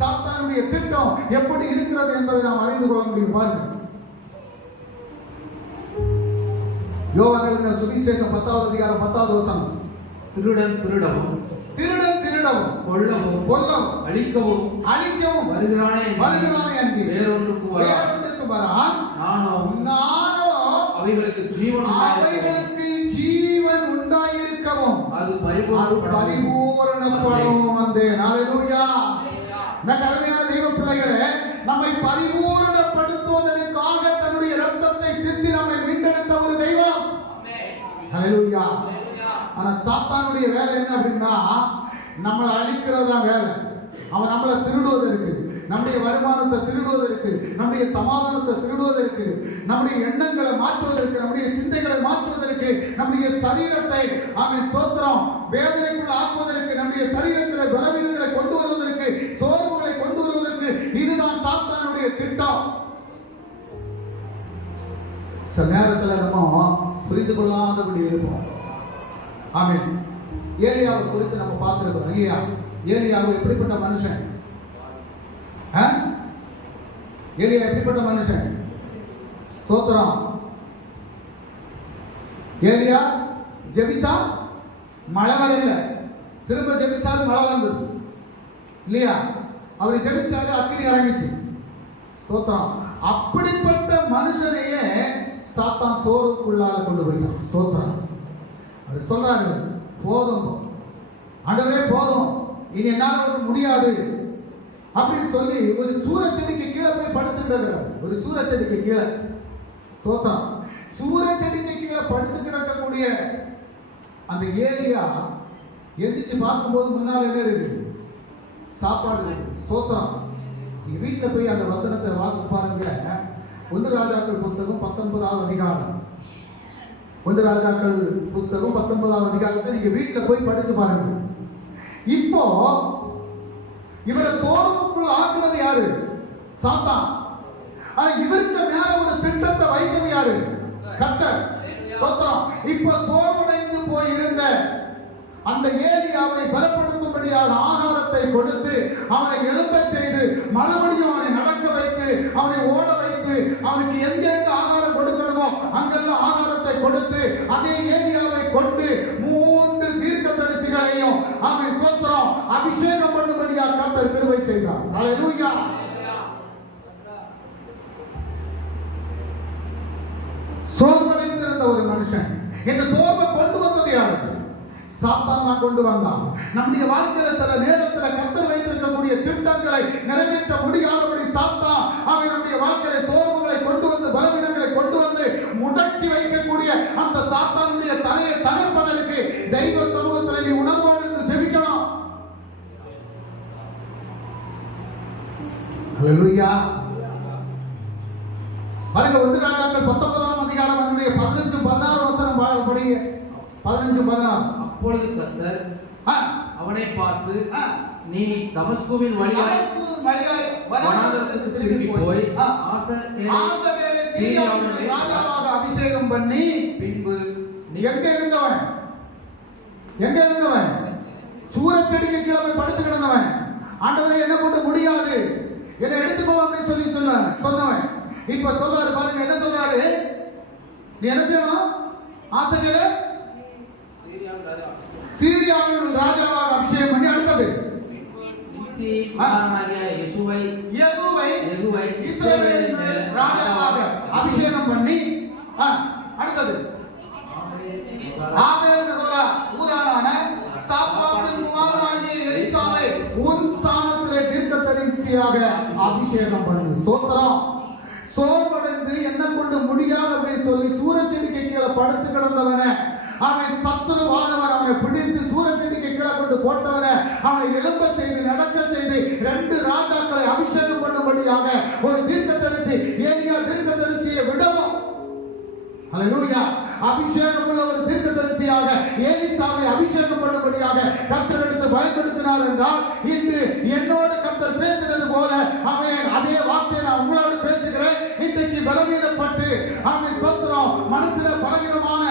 சாத்தானுடைய திட்டம் எப்படி இருக்கிறது என்பதை நாம் அறிந்து கொள்ள முடியும். பாருங்க, யோவானுடைய சுவிசேஷம் 10வது அதிகாரம் 10வது வசனம். திருடன் திருடவும் கொல்லவும் அழிக்கவும் வருகிறானே என்று வேறொன்றுக்கு வரான். நானோ அவைகளுக்கு ஜீவன் உண்டாயிருக்கவும் அது பரிபூரணப்படவும் வந்தேன். ஹல்லேலூயா. கருமையான தெய்வ பிள்ளைகளே, நம்மை பரிபூரணப்படுத்துவதற்காக தன்னுடைய ரத்தத்தை சிந்தி நம்மை மீண்டெடுத்த ஒரு தெய்வம். ஹல்லேலூயா. ஆனா சாத்தானுடைய வேலை என்ன அப்படின்னா நம்மளை அழிக்கிறதா வேலை. அவன் நம்மளை திருடுவதற்கு, நம்முடைய வருமானத்தை திருடுவதற்கு, நம்முடைய சமாதானத்தை திருடுவதற்கு, நம்முடைய எண்ணங்களை மாற்றுவதற்கு, நம்முடைய சிந்தைகளை மாற்றுவதற்கு, நம்முடைய சரீரத்தை அவன் ஸ்தோத்திரம் வேதனைக்குள் ஆக்குவதற்கு, நம்முடைய சரீரத்தில் பலவீனங்களை கொண்டு வருவதற்கு, சோர்வுகளை கொண்டு வருவதற்கு இதுதான் சாத்தானுடைய திட்டம். சில நேரத்தில் நம்ம புரிந்து கொள்ளாதபடி இருப்போம். ஆமென். ஏலியாவை குறித்து நம்ம பார்த்திருக்கிறோம் இல்லையா? ஏலியாவு எப்படிப்பட்ட மனுஷன்? ஏலியா எப்படிப்பட்ட மனுஷன்? ஸ்தோத்திரம். ஏலியா ஜெபிச்சா மழை வரல, திரும்ப ஜெபிச்சாரு மழை வந்தது இல்லையா? அவர் ஜெபிச்சாரு அக்கினி இறங்கிச்சு. ஸ்தோத்திரம். அப்படிப்பட்ட மனுஷனையே சாத்தான் சோறுக்குள்ளால கொண்டு போயிட்டான். ஸ்தோத்திரம். அவர் சொல்றாரு, போதும் ஆண்டவரே போதும், இனி என்னால முடியாது அப்படின்னு சொல்லி ஒரு சூரச்செடிக்கு கீழே போய் படுத்துக்கிறார். ஒரு சூரச்செடிக்கு கீழே. சோத்தான். சூரச்செடிக்கு கீழே படுத்து கிடக்கக்கூடிய அந்த ஏலியா எந்திரிச்சு பார்க்கும்போது முன்னால் என்ன இருக்கு? சாப்பாடு இருக்கு. சோத்திரம். நீங்க வீட்டில் போய் அந்த வசனத்தை வாசி பாருங்க. 1 ராஜாக்கள் புத்தகம் 19வது அதிகாரம். 1 ராஜாக்கள் புத்தகம் 19வது அதிகாரத்தை நீங்க வீட்டில் போய் படிச்சு பாருங்க. இப்போ இவரை சோர்வுக்குள் ஆக்குறது யாரு? சாத்தான். ஆனா இவருக்கு மேல ஒரு திட்டத்தை வைத்தது யாரு? கர்த்தர். ஸ்தோத்திரம். இப்ப சோர்வடைந்து போய் இருந்த அந்த ஏலியாவை பலப்படுத்தும்படியாக ஆகாரத்தை கொடுத்து அவனை எழும்ப செய்து மறுபடியும் அவனை நடக்க வைத்து அவனை ஓட வைத்து அவனுக்கு எங்கெங்க ஆகாரம் கொடுக்கணுமோ அங்கெல்லாம் ஆகாரத்தை கொடுத்து அதே ஏலியாவை கொண்டு 3 தீர்க்கதரிசிகளையும் அவன் ஸ்தோத்திரம் அபிஷேகம் பண்ணும்படியாக கர்த்தர் கிருபை செய்தார். ஹல்லேலூயா. சோர்வடைந்திருந்த ஒரு மனுஷன். இந்த சோர்வை கொண்டு வந்தது யாருக்கு? சாத்தான் தான் கொண்டு வந்தான். நம்முடைய வாழ்க்கையில சில நேரத்துல கர்த்தர் வைத்திருக்கக்கூடிய திட்டங்களை நிறைவேற்ற முடியாதபடி சாத்தான் அவன் நம்முடைய வாழ்க்கையில சோர்வுகளை கொண்டு வந்து பலவீனங்களை கொண்டு வந்து முடக்கி வைக்கக்கூடிய அந்த சாத்தானுடைய தலையை தகர்ப்பதற்கு தெய்வ சமூகத்தில் நீ உணர்வோடு இருந்து ஜெபிக்கணும். ஹல்லேலூயா. பாருங்க 1 ராஜாக்கள் 19ஆம் அதிகாரம் 15-16 வசனம் படிங்க. 15-16. அப்பொழுது கர்த்தர் அவனை பார்த்து நீ தமஸ்குவின் வழியாய் தமஸ்குவின் வழியாய் வனாந்தரத்துக்கு திரும்பி போய் ஆசகேலை சீரியாவின் ராஜாவாக அபிஷேகம் பண்ணி பின்பு எங்க இருந்தவன் சூரச்செடிக்கு கீழே போய் படுத்து கிடந்தவன், ஆண்டவரே என்ன கொண்டு முடியாது, என்னை எடுத்துக்கோ அப்படின்னு சொன்னவன் இப்ப சொல்றாரு பாருங்க, என்ன சொல்றாரு, நீ என்ன செய்யணும், ஆசகேலை சீரியாவின் ராஜாவாக அபிஷேகம் பண்ணி அடுத்தது யெகூவை இஸ்ரவேலின் ராஜாவாக அபிஷேகம் பண்ணி அடுத்தது ஆபேல் மகோலா ஊரானான சாப்பாத்தின் குமாரனாகிய எலிசாவை உன் ஸ்தானத்திலே தீர்க்கதரிசியாக அபிஷேகம் பண்ணி. சோத்திரம். சோர்வடைந்து என்ன கொண்டு முடியாது அப்படின்னு சொல்லி சூரச்செடிக்கு கீழே படுத்து கிடந்தவன, அவன் சத்துருவானவன், அவனை பிடித்து சூரச்செடிக்கு கீழே கொண்டு போட்டவன, அவனை எழும்ப செய்து நடக்க செய்து 2 ராஜாக்களை அபிஷேகம் பண்ணும்படியாக ஒரு தீர்க்கதரிசி ஏலியா தீர்க்கதரிசியை விடவும், ஹல்லேலூயா, அபிஷேகம் உள்ள ஒரு தீர்க்கதரிசியாக எலிசாவை அபிஷேகம் பண்ணும்படியாக கர்த்தர் எடுத்து பயன்படுத்தினார் என்றால், இன்று என்னோடு கர்த்தர் பேசினது போல அவன் அதே வார்த்தையை நான் உங்களோடு பேசுகிறேன். இன்றைக்கு பலவீனப்பட்டு அவன் சொல்கிறோம், மனசுல பலவிதமான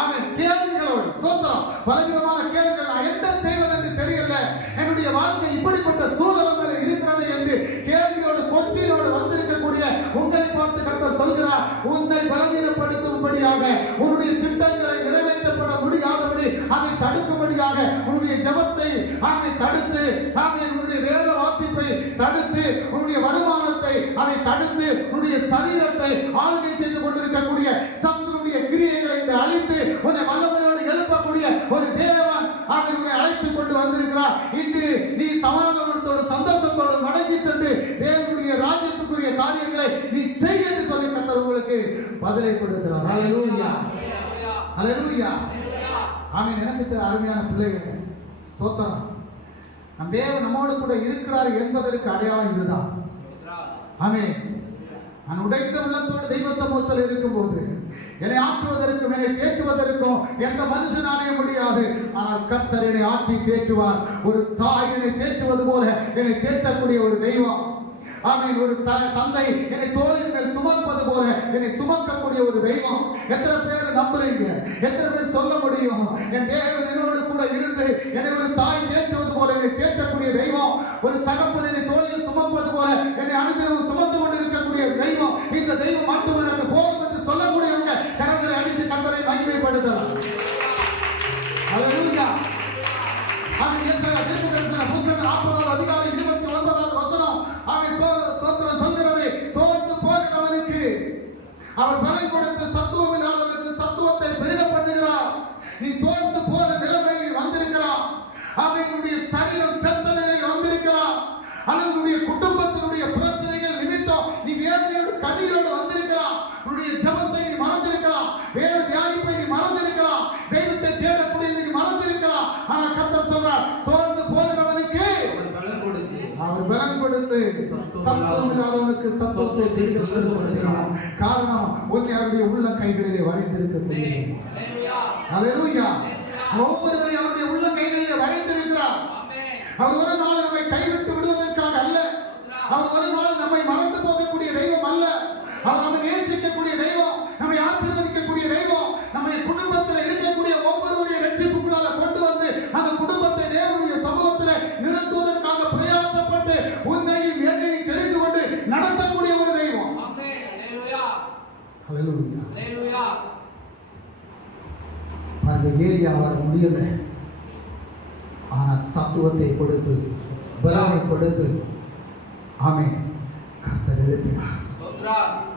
அவன் கேள்விகளோடு சொல்கிறோம், பலவிதமான கேள்விகள், நான் என்ன செய்வதென்று தெரியல, என்னுடைய வாழ்க்கை இப்படிப்பட்ட சூழல்கள் இருக்கிறது என்று கேள்வியோடு கொற்றினோடு வந்திருக்கக்கூடிய உங்களை பார்த்து கர்த்தர் சொல்கிறார், உன்னை பலவீனப்படுத்தும்படியாக, உன்னுடைய திட்டங்களை நிறைவேற்றப்பட முடியாதபடி அதை தடுக்கும்படியாக உன்னுடைய ஜெபத்தை தடுத்து, உன்னுடைய வேத வாசிப்பை தடுத்து, உன்னுடைய வருமானத்தை அதை தடுத்து, உன்னுடைய சரீரத்தை ஆளுகை செய்து கொண்டிருக்கக்கூடிய சத்துருடைய கிரியைகளை அழித்து உன்னை வல்லமையோடு எழுப்பக்கூடிய ஒரு தேவன் உன்னை அழைத்துக் கொண்டு வந்திருக்கிறார். இன்று நீ சமாதானத்தோடு சந்தோஷத்தோடு மடங்கி சென்று தேவனுடைய ராஜ்யத்துக்குரிய காரியங்களை நீ செய்ய என்று சொல்லி கர்த்தர் உங்களுக்கு பதிலை கொடுக்கிறார். ஹல்லேலூயா, ஹல்லேலூயா. ஆமென். எனக்கு அருமையான பிள்ளைகளே, ஸ்தோத்திரம். நம் தேவன் நம்மோடு கூட இருக்கிறார் என்பதற்கு அடையாளம் இதுதான். ஆமென். நான் உடைத்த உள்ளத்தோடு தெய்வ சமூகத்தில் இருக்கும்போது என்னை ஆற்றுவதற்கும் என்னை தேற்றுவதற்கும் எந்த மனுஷனாலே முடியாது. ஆனால் கர்த்தர் என்னை ஆற்றி தேற்றுவார். ஒரு தாய் என்னை தேற்றுவது போல என்னை தேற்றக்கூடிய ஒரு தெய்வம். ஆமென். ஒரு தந்தை என்னை தோளின் மேல் சுமப்பது போல என்னை சுமக்கக்கூடிய ஒரு தெய்வம். எத்தனை பேர் நம்புறீங்க? எத்தனை பேர் சொல்ல முடியும், என் தேவன் என்னோடு கூட இருந்து என்னை ஒரு தாய் தேற்றுவது போல என்னை தேற்றக்கூடிய தெய்வம், ஒரு தகப்பன் என்னை தோளில் சுமப்பது போல என்னை அனுதினமும் சுமந்து கொண்டிருக்கக்கூடிய தெய்வம். இந்த தெய்வம் மட்டும் எனக்கு போதும் என்று சொல்லக்கூடியவங்க கரங்களை அடித்து கர்த்தரை மகிமைப்படுத்தலாம். ஹல்லேலூயா. அவன் ஏசாயா தீர்க்கதரிசன புத்தகம் 40வது அதிகாரம் 29வது வசனம் அவன் சொல்கிறது, சோர்ந்து போகிறவனுக்கு அவர் பலன் கொடுத்து சத்துவம் இல்லாதவனுக்கு சத்துவத்தை பெருக பண்ணுகிறார். நீ சோர்ந்து போன நிலைமையில் வந்திருக்கிறான், அவனுடைய சரீரம் செத்த நிலையில் வந்திருக்கிறான், அவனுடைய குடும்பத்தினுடைய பிரச்சனைகள் நிமித்தம் நீ வேதனையோடு கண்ணீரோடு வந்திருக்கிறான், உன்னுடைய ஜெபத்தை நீ மறந்திருக்கலாம், வேத தியானிப்பை நீ மறந்திருக்கலாம், தெய்வத்தை தேடக்கூடிய நீ மறந்திருக்கலாம். ஆனால் கர்த்தர் சொல்றார், சோர்ந்து போகிறவனுக்கு அவர் பலன் கொடுத்து சத்துவம் இல்லாதவனுக்கு சத்துவத்தை கொடுக்கிறார். காரணம், உன்னை அவருடைய உள்ள கைகளிலே வரைந்திருக்கக்கூடிய, ஹல்லேலூயா, ஒவ்வொருவரையும் அவருடைய உள்ள கைகளிலே வரைந்திருக்கிறார். அவர் ஒரு நாள் நம்மை கைவிட்டு விடுவதற்காக அல்ல, அவர் ஒரு நாள் நம்மை மறந்து போகக்கூடிய தெய்வம் அல்ல, அவர் நம்மை நேசிக்கக்கூடிய தெய்வம், நம்மை ஆசீர்வதிக்கக்கூடிய தெய்வம், நம்மை குடும்பத்தில் இருக்கக்கூடிய ஒவ்வொருவரையும் ரட்சிப்புக்குள்ளாக கொண்டு வந்து அந்த குடும்பத்தை தேவனுடைய சமூகத்தில் நிறுத்துவதற்காக பிரயாசப்பட்டு உன்னையும் என்னையும் தெரிந்து கொண்டு நடத்தக்கூடிய ஒரு தெய்வம். ஹல்லேலூயா, ஹல்லேலூயா. அந்த ஏலியா வர முடியல, ஆனா சத்துவத்தை கொடுத்து பலனை கொடுத்து ஆமென் கர்த்தர் எழுப்பினார்.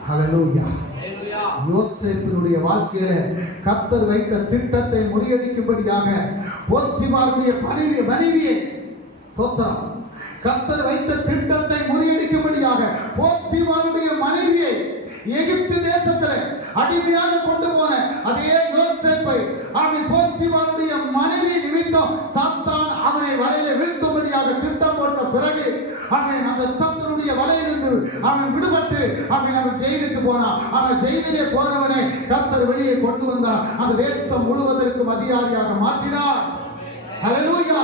ஹல்லேலூயா. யோசேப்பினுடைய வாழ்க்கையில கர்த்தர் வைத்த திட்டத்தை முறியடிக்கும்படியாக போத்திபாருடைய மனைவியை சோத்திரம், கர்த்தர் வைத்த திட்டத்தை முறியடிக்கும்படியாக போத்திபாருடைய மனைவியை எகிப்து தேசத்தில் அடிமையாக கொண்டு போன அதே யோசேப்பை அவன் போத்திபாருடைய மனைவி நிமித்தம் சாத்தான் அவனை வலையில வீழ்த்தும்படியாக திட்டம் போட்ட பிறகு அவன் அந்த சத்துருடைய வலையிலிருந்து அவன் விடுபட்டு அவன் ஜெயிலுக்கு போனான். அவன் ஜெயிலே போனவனை கர்த்தர் வெளியே கொண்டு வந்தார், அந்த தேசம் முழுவதற்கும் அதிகாரியாக மாற்றினார். ஹல்லேலூயா,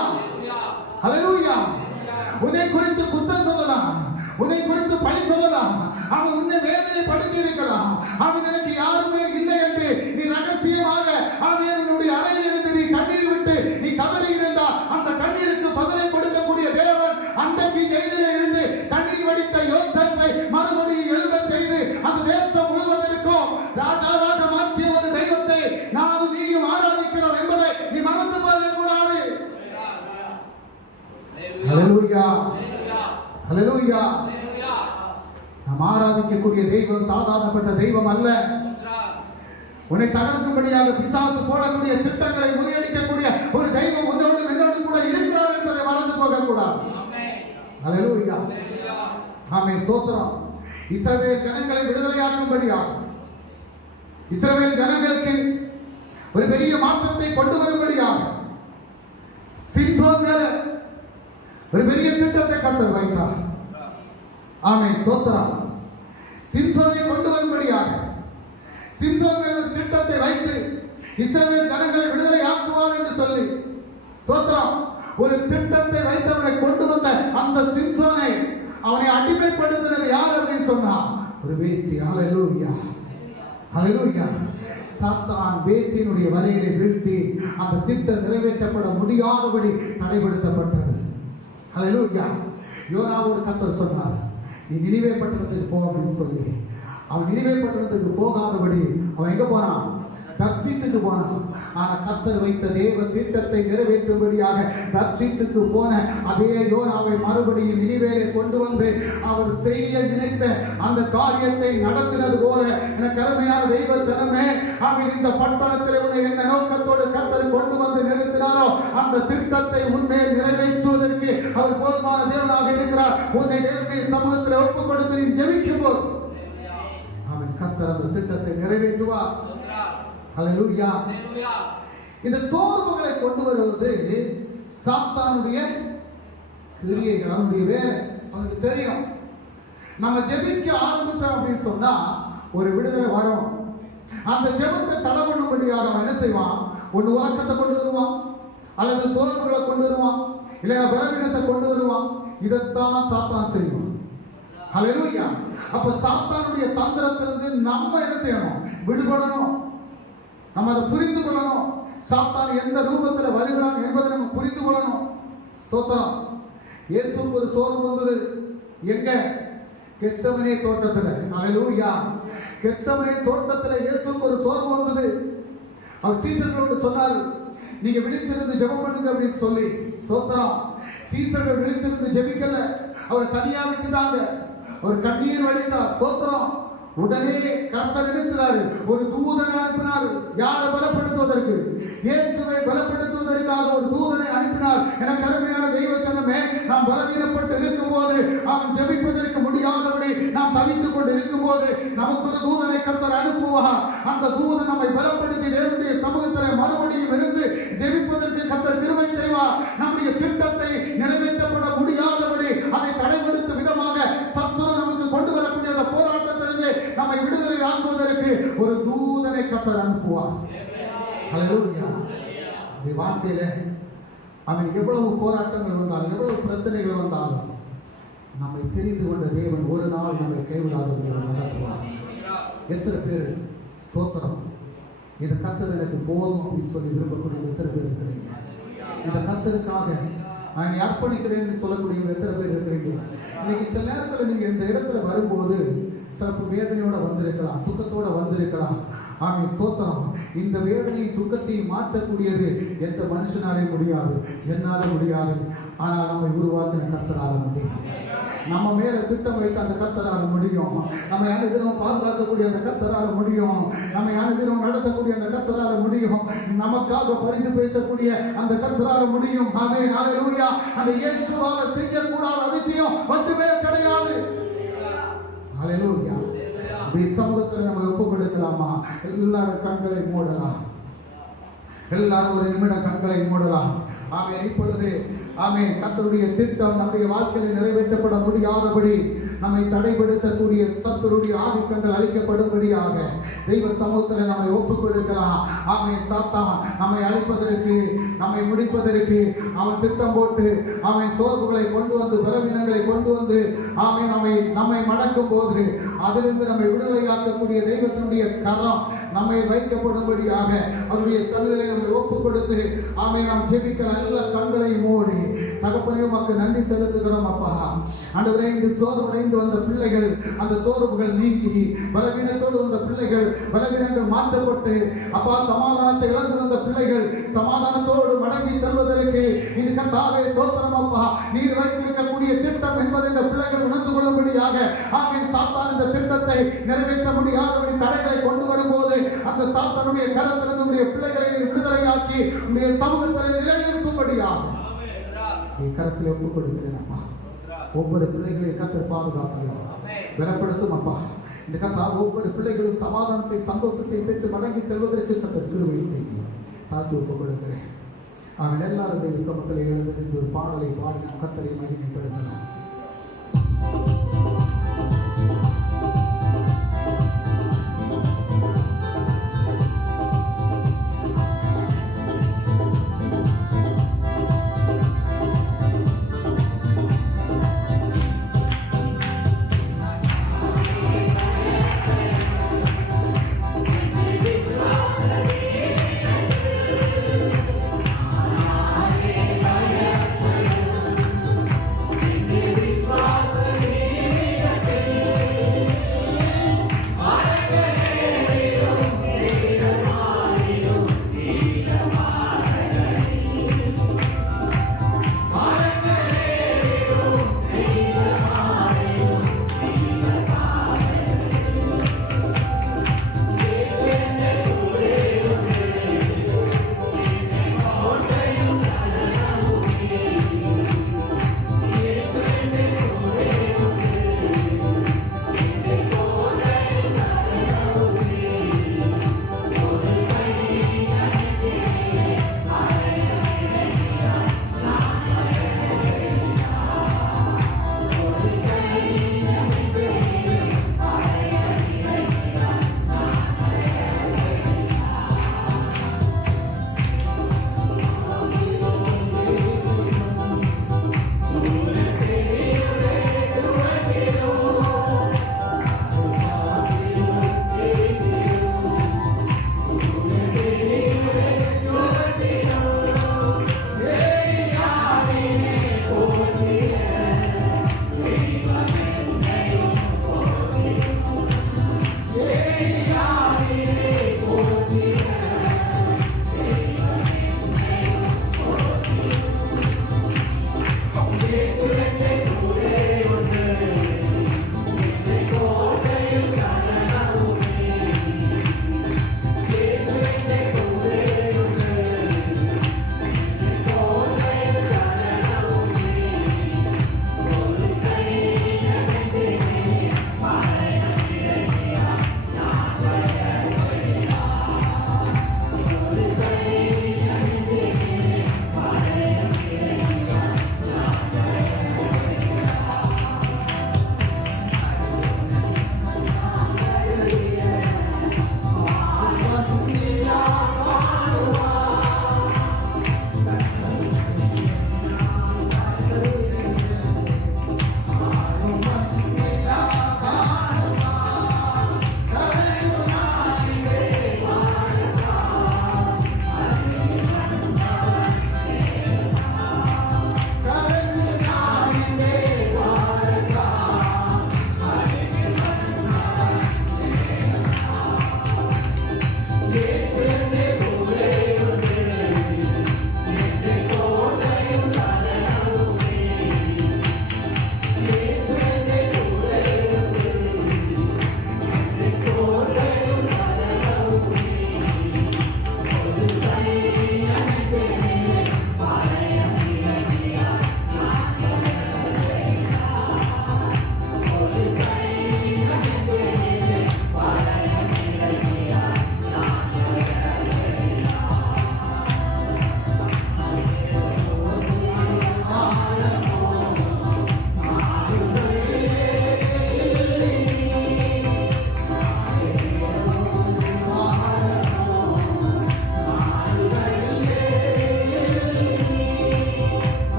ஹல்லேலூயா. உன்னை குறித்து குற்றம் சொல்லலாம், உன்னை குறித்து பழி சொல்லலாம், அவன் உன்னை வேதனை படுத்தி இருக்கலாம். அவன் எனக்கு யாருமே இல்லை என்று நீ ரகசியமாக அவன் உன்னுடைய அறையில் இருந்து நீ கண்ணீர் விட்டு நீ கதறி இருந்தால் அந்த கண்ணீருக்கு பதிலை கொடுக்கக்கூடிய தேவன் அன்றைக்கு ஜெயிலில் இருந்து கண்ணீர் வடித்த யோசேப்பை மறுபடியும் எழுத செய்து அந்த தேசம் முழுவதற்கும் ராஜாவாக மாற்றிய ஒரு தெய்வத்தை நானும் நீயும் ஆராதிக்கிறோம் என்பதை நீ மறந்து போக கூடாது. ஹல்லேலூயா, ஹல்லேலூயா. நாம் ஆராதிக்கக்கூடிய தெய்வம் சாதாரணப்பட்ட தெய்வம் அல்ல. உன்னை தகர்க்கும்படியாக பிசாசு போடக்கூடிய திட்டங்களை முறியடிக்கக்கூடிய ஒரு தெய்வம் உன்னோடு என்னோடு கூட இருக்கிறார் என்பதை மறந்து போக கூடாது. ஹல்லேலூயா, ஆமென், ஸ்தோத்திரம். இஸ்ரவேல் ஜனங்களை விடுதலையாக்கும்படியாக இஸ்ரவேல் ஜனங்களுக்கு ஒரு பெரிய மாற்றத்தை கொண்டு வரும்படியாக சிம்சோன் மேல ஒரு பெரிய திட்டத்தை கர்த்தர் வைத்தார். ஆமென், ஸ்தோத்திரம். சிம்சோனை கொண்டு வரும்படியாக சிம்சோன் மேல் ஒரு திட்டத்தை வைத்து இஸ்ரவேல் ஜனங்களை விடுதலை ஆக்குவார் என்று சொல்லி ஸ்தோத்திரம் ஒரு திட்டத்தை வைத்தவரை கொண்டு வந்த அந்த சிம்சோனை அவனை அடிமைப்படுத்தினது யார் அப்படின்னு சொன்னா ஒரு வேசி. ஹல்லேலூயா, ஹல்லேலூயா. சாத்தான் வேசியினுடைய வலையை வீழ்த்தி அந்த திட்டம் நிறைவேற்றப்பட முடியாதபடி தடைப்படுத்தப்பட்டது. ஹல்லேலூயா. யோனாவோடு கர்த்தர் சொன்னார், நீ நினிவே பட்டணத்துக்கு போ அப்படின்னு சொல்லி அவன் நினிவே பட்டணத்துக்கு போகாதபடி அவன் எங்க போனான்? தர்சீசுக்கு போனான். ஆனா கர்த்தர் வைத்த தேவ திட்டத்தை நிறைவேற்றும்படியாக தர்சீசுக்கு போன அதே யோனாவை மறுபடியும் நினிவேலை கொண்டு வந்து அவர் செய்ய நினைத்த அந்த காரியத்தை நடத்தினது போல எனக்கு அருமையான தெய்வ ஜனமே, அவன் இந்த பட்டணத்தில் உன்னை என்ன நோக்கத்தோடு கர்த்தர் கொண்டு வந்து நிறுத்தினாரோ அந்த திட்டத்தை உன்மேல் நிறைவேற்றுவதற்கு அவர் போதுமான தேவனாக இருக்கிறார். உன்னை தேவனுடைய சமூகத்தில் ஒப்புக் கொடுத்து நீ ஜெபிக்கும் போது அவன் கர்த்தர் அந்த திட்டத்தை நிறைவேற்றுவார். ஹல்லேலூயா. இந்த சோர்வுகளை கொண்டு வருவது சாத்தானுடைய கிரியைகள், அவனுடைய வேலை. அவனுக்கு தெரியும் நம்ம ஜெபிக்க ஆரம்பிச்சோம் அப்படின்னு சொன்னா ஒரு விடுதலை வரும். அந்த ஜெபத்தை தடை பண்ணும்படியாக அவன் என்ன செய்வான்? ஒன்று உறக்கத்தை கொண்டு வருவான், அல்லது சோர்வுகளை கொண்டு வருவான், இல்லைன்னா பலவீனத்தை கொண்டு வருவான். இதைத்தான் சாத்தான் செய்வான். ஹல்லேலூயா. அப்ப சாத்தானுடைய தந்திரத்திலிருந்து நம்ம என்ன செய்யணும்? விடுபடணும். நம்ம அதை புரிந்து கொள்ளணும். சாத்தான் எந்த ரூபத்தில் வருகிறான் என்பதை நம்ம புரிந்து கொள்ளணும். ஸ்தோத்திரம். இயேசுவுக்கு ஒரு சோர்வு வந்தது. எங்க? கெத்செமனே தோட்டத்தில். ஹல்லேலூயா. கெத்செமனே தோட்டத்தில் இயேசுவுக்கு ஒரு சோர்வு வந்தது. அவர் சீசர்களோடு சொன்னார், நீங்க விழித்திருந்து ஜெபம் பண்ணுங்க அப்படின்னு சொல்லி. ஸ்தோத்திரம். சீசர்கள் விழித்திருந்து ஜெபிக்கல, அவர் தனியா விட்டுட்டாங்க. அவர் கண்ணீர் வடித்தார். ஸ்தோத்திரம். உடனே கர்த்தர் நினைச்சாரு, ஒரு தூதனை அனுப்பினார். யாரை பலப்படுத்துவதற்கு? இயேசுவை பலப்படுத்துவதற்காக ஒரு தூதனை அனுப்பினார். எனக்கு அருமையான தெய்வ ஜனமே, நாம் பலவீனப்பட்டு இருக்கும் போது, அவன் ஜெபிப்பதற்கு முடியாதபடி நாம் தவித்துக் கொண்டு இருக்கும் போது நமக்கு ஒரு தூதனை கர்த்தர் அனுப்புவார். அந்த தூதன் நம்மை பலப்படுத்தி தேவனுடைய சமூகத்தில் மறுபடியும் இருந்து ஜெபிப்பதற்கு கர்த்தர் கிருபை செய்வார். நம்முடைய திட்டத்தை நிறைவேற்றப்பட முடியாதபடி அதை தடைப்படுத்தும் விதமாக சத்துரு நமக்கு கொண்டு வரக்கூடிய அந்த போராட்டத்திலிருந்து நம்மை விடுதலை ஆக்குவதற்கு ஒரு தூதனை கர்த்தர் அனுப்புவார். ஹல்லேலூயா. இந்த வாழ்க்கையில அவன் எவ்வளவு போராட்டங்கள் வந்தாலும், எவ்வளவு பிரச்சனைகள் வந்தாலும், நம்மை தெரிந்து கொண்ட தேவன் ஒரு நாள் நம்மை கைவிடாதபடி நடத்துவார். எத்தனை பேர் ஸ்தோத்திரம் இந்த கர்த்தர் எனக்கு போதும் அப்படின்னு சொல்லி விரும்பக்கூடிய எத்தனை பேர் இருக்கிறீங்க? இந்த கர்த்தருக்காக நான் அர்ப்பணிக்கிறேன்னு சொல்லக்கூடிய எத்தனை பேர் இருக்கிறீங்க? இன்னைக்கு சில நேரத்தில் நீங்க இந்த இடத்துல வரும்போது சிறப்பு வேதனையோட வந்திருக்கலாம், துக்கத்தோட வந்திருக்கலாம். ஆமென், ஸ்தோத்திரம். இந்த வேதனை துக்கத்தை மாற்றக்கூடியது எந்த மனுஷனாலே முடியாது, என்னால முடியாது. ஆனால் நம்மை உருவாக்கின கர்த்தரால முடியும். நம்ம மேல திட்டம் வைத்த அந்த கர்த்தரால முடியும். நம்ம யாரும் பாதுகாக்கக்கூடிய அந்த கர்த்தரால முடியும். நம்ம யாரும் நடத்தக்கூடிய அந்த கர்த்தரால முடியும். நமக்காக பரிந்து பேசக்கூடிய அந்த கர்த்தரால முடியும். ஆமென், ஹல்லேலூயா. அந்த இயேசுவால செய்யக்கூடாத அதிசயம் மட்டுமே கிடையாது. ஹல்லேலூயா. இந்த சமூகத்தில் நம்ம ஒப்புக் கொடுக்கலாமா? எல்லாரும் கண்களை மூடலாம். எல்லாரும் ஒரு நிமிடம் கண்களை மூடலாம். ஆமென். இப்பொழுது ஆமென், கர்த்தருடைய திட்டம் நம்முடைய வாழ்க்கையில் நிறைவேற்றப்பட முடியாதபடி நம்மை தடைப்படுத்தக்கூடிய சத்துருடைய ஆதிக்கங்கள் அழிக்கப்படும்படியாக தெய்வ சமூகத்தில் நம்மை ஒப்புக் கொடுக்கலாம். ஆமென். சாத்தான் நம்மை அழிப்பதற்கு, நம்மை முடிப்பதற்கு அவன் திட்டம் போட்டு அவன் சோர்வுகளை கொண்டு வந்து, பலவீனங்களை கொண்டு வந்து ஆமென் நம்மை மடக்கும் போது அதிலிருந்து நம்மை விடுதலையாக்கக்கூடிய தெய்வத்தினுடைய கரம் நம்மை வைக்கப்படும்படியாக அவருடைய சன்னிதியிலே நம்மை ஒப்புக் கொடுத்து ஆமென் நாம் ஜெபிக்கிற நல்ல கண்களை மூடி தகப்பனே உமக்கு நன்றி செலுத்துகிறோம் அப்பா. ஆண்டவரே, இந்த சோர்வடைந்து வந்த பிள்ளைகள் அந்த சோர்வுகள் நீங்கி, பலவீனத்தோடு வந்த பிள்ளைகள் பலவீனங்கள் மாற்றப்பட்டு அப்பா, சமாதானத்தை இழந்து வந்த பிள்ளைகள் சமாதானத்தோடு மடங்கி செல்வதற்கு இது கர்த்தாவே சோத்திரம் அப்பா. நீர் வைத்திருக்கக்கூடிய திட்டம் என்பதை இந்த பிள்ளைகள் உணர்ந்து கொள்ளும்படியாக ஆமென். சாத்தான் இந்த திட்டத்தை நிறைவேற்ற முடியாதபடி தடைகளை கொண்டு வரும்போது அந்த சாத்தானுடைய கரத்திலிருந்து உடைய பிள்ளைகளை விடுதலையாக்கி உடைய சமூகத்தில் நிலைநிறுத்தும்படியாக கரத்தில் ஒப்புக் கொடுக்கிறேன் அப்பா. ஒவ்வொரு பிள்ளைகளையும் கர்த்தர் பாதுகாத்துள்ளோம், பலப்படுத்தும் அப்பா. இந்த கர்த்தா ஒவ்வொரு பிள்ளைகளும் சமாதானத்தை, சந்தோஷத்தை பெற்று மடங்கி செல்வதற்கு கர்த்தர் கிருபை செய்யும். தாழ்த்தி ஒப்புக் கொடுக்கிறேன். அவன் எல்லாரும் தெய்வ சமூகத்தில் எழுந்து ஒரு பாடலை பாடி நாம் கர்த்தரை மகிமைப்படுத்தலாம்.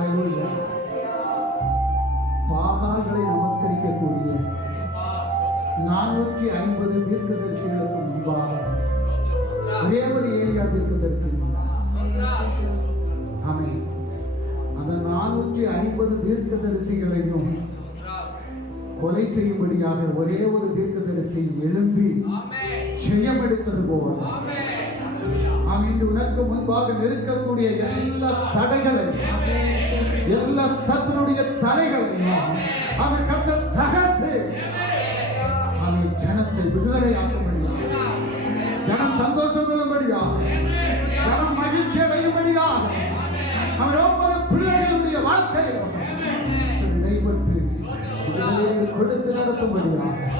ஹalleluya. பாகால்களை நமஸ்கரிக்கக்கூடிய 450 தீர்க்கதரிசிகளுக்கு முன்பாக ஒரே ஒரு ஏலியா தீர்க்கதரிசி இருந்தார். ஆமென். அந்த 450 தீர்க்கதரிசிகளையும் கொலை செய்யும்படியாக ஒரே ஒரு தீர்க்கதரிசி எழும்பி ஜெயம் எடுத்தது போல இன்று உனக்கு முன்பாக நிற்கக்கூடிய எல்லா தடைகளையும் எல்லா சத்துருடைய தலைகளையும் அவன் கர்த்தர் தகர்த்து அவன் ஜனத்தை விடுதலையாக்கும்படியாக, ஜனம் சந்தோஷம் கொள்ளும்படியாக, ஜனம் மகிழ்ச்சி அடையும்படியாக அவன் ஒவ்வொரு பிள்ளைகளுடைய வாழ்க்கையும் இடைப்பட்டு விடுதலையை கொடுத்து நடத்தும்படியாக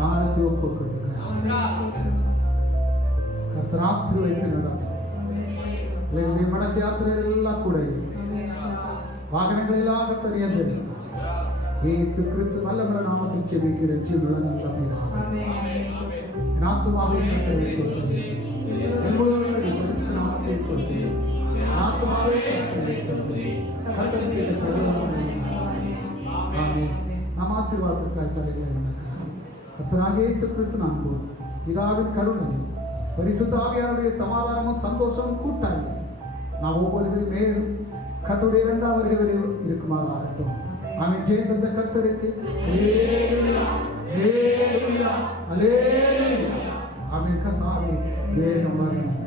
காலத்தை ஒப்புக் கொடுக்கிறார். கர்த்தர் ஆசீர்வதித்து நடத்தும். என்னுடைய மடக்க யாத்திரைகள் எல்லாம் கூட வாகனங்கள் எல்லாம் கர்த்தர் இயந்திருக்கிறார். இயேசு கிறிஸ்து வல்லமையுள்ள நாமத்தில் ஜெபிக்கிற ஜீவனுள்ள நல்ல பிதாவே, என் ஆத்துமாவே கர்த்தரை ஸ்தோத்திரி, என் முழுவதும் பரிசுத்த நாமத்தை ஸ்தோத்திரி, என் ஆத்துமாவே கர்த்தரை ஸ்தோத்திரி, கர்த்தர் செய்த சகல ஆமென். நாம் ஆசீர்வாதத்திற்காக தரைகளை வணங்குகிறோம். கர்த்தராகிய இயேசு கிறிஸ்து அன்பும் பிதாவின் கருணையும் பரிசுத்த ஆவியானுடைய சமாதானமும் சந்தோஷமும் கூட்டாய் நாம் ஒவ்வொருவரும் மேலும் கர்த்தருடைய இரண்டாம் வருகையில் இருக்குமாறு ஆகட்டும். ஆமென். ஜெயம் தந்த கர்த்தருக்கு அல்லேலூயா, அல்லேலூயா, அல்லேலூயா. ஆமென். கர்த்தாவே வேகம் வரணும்.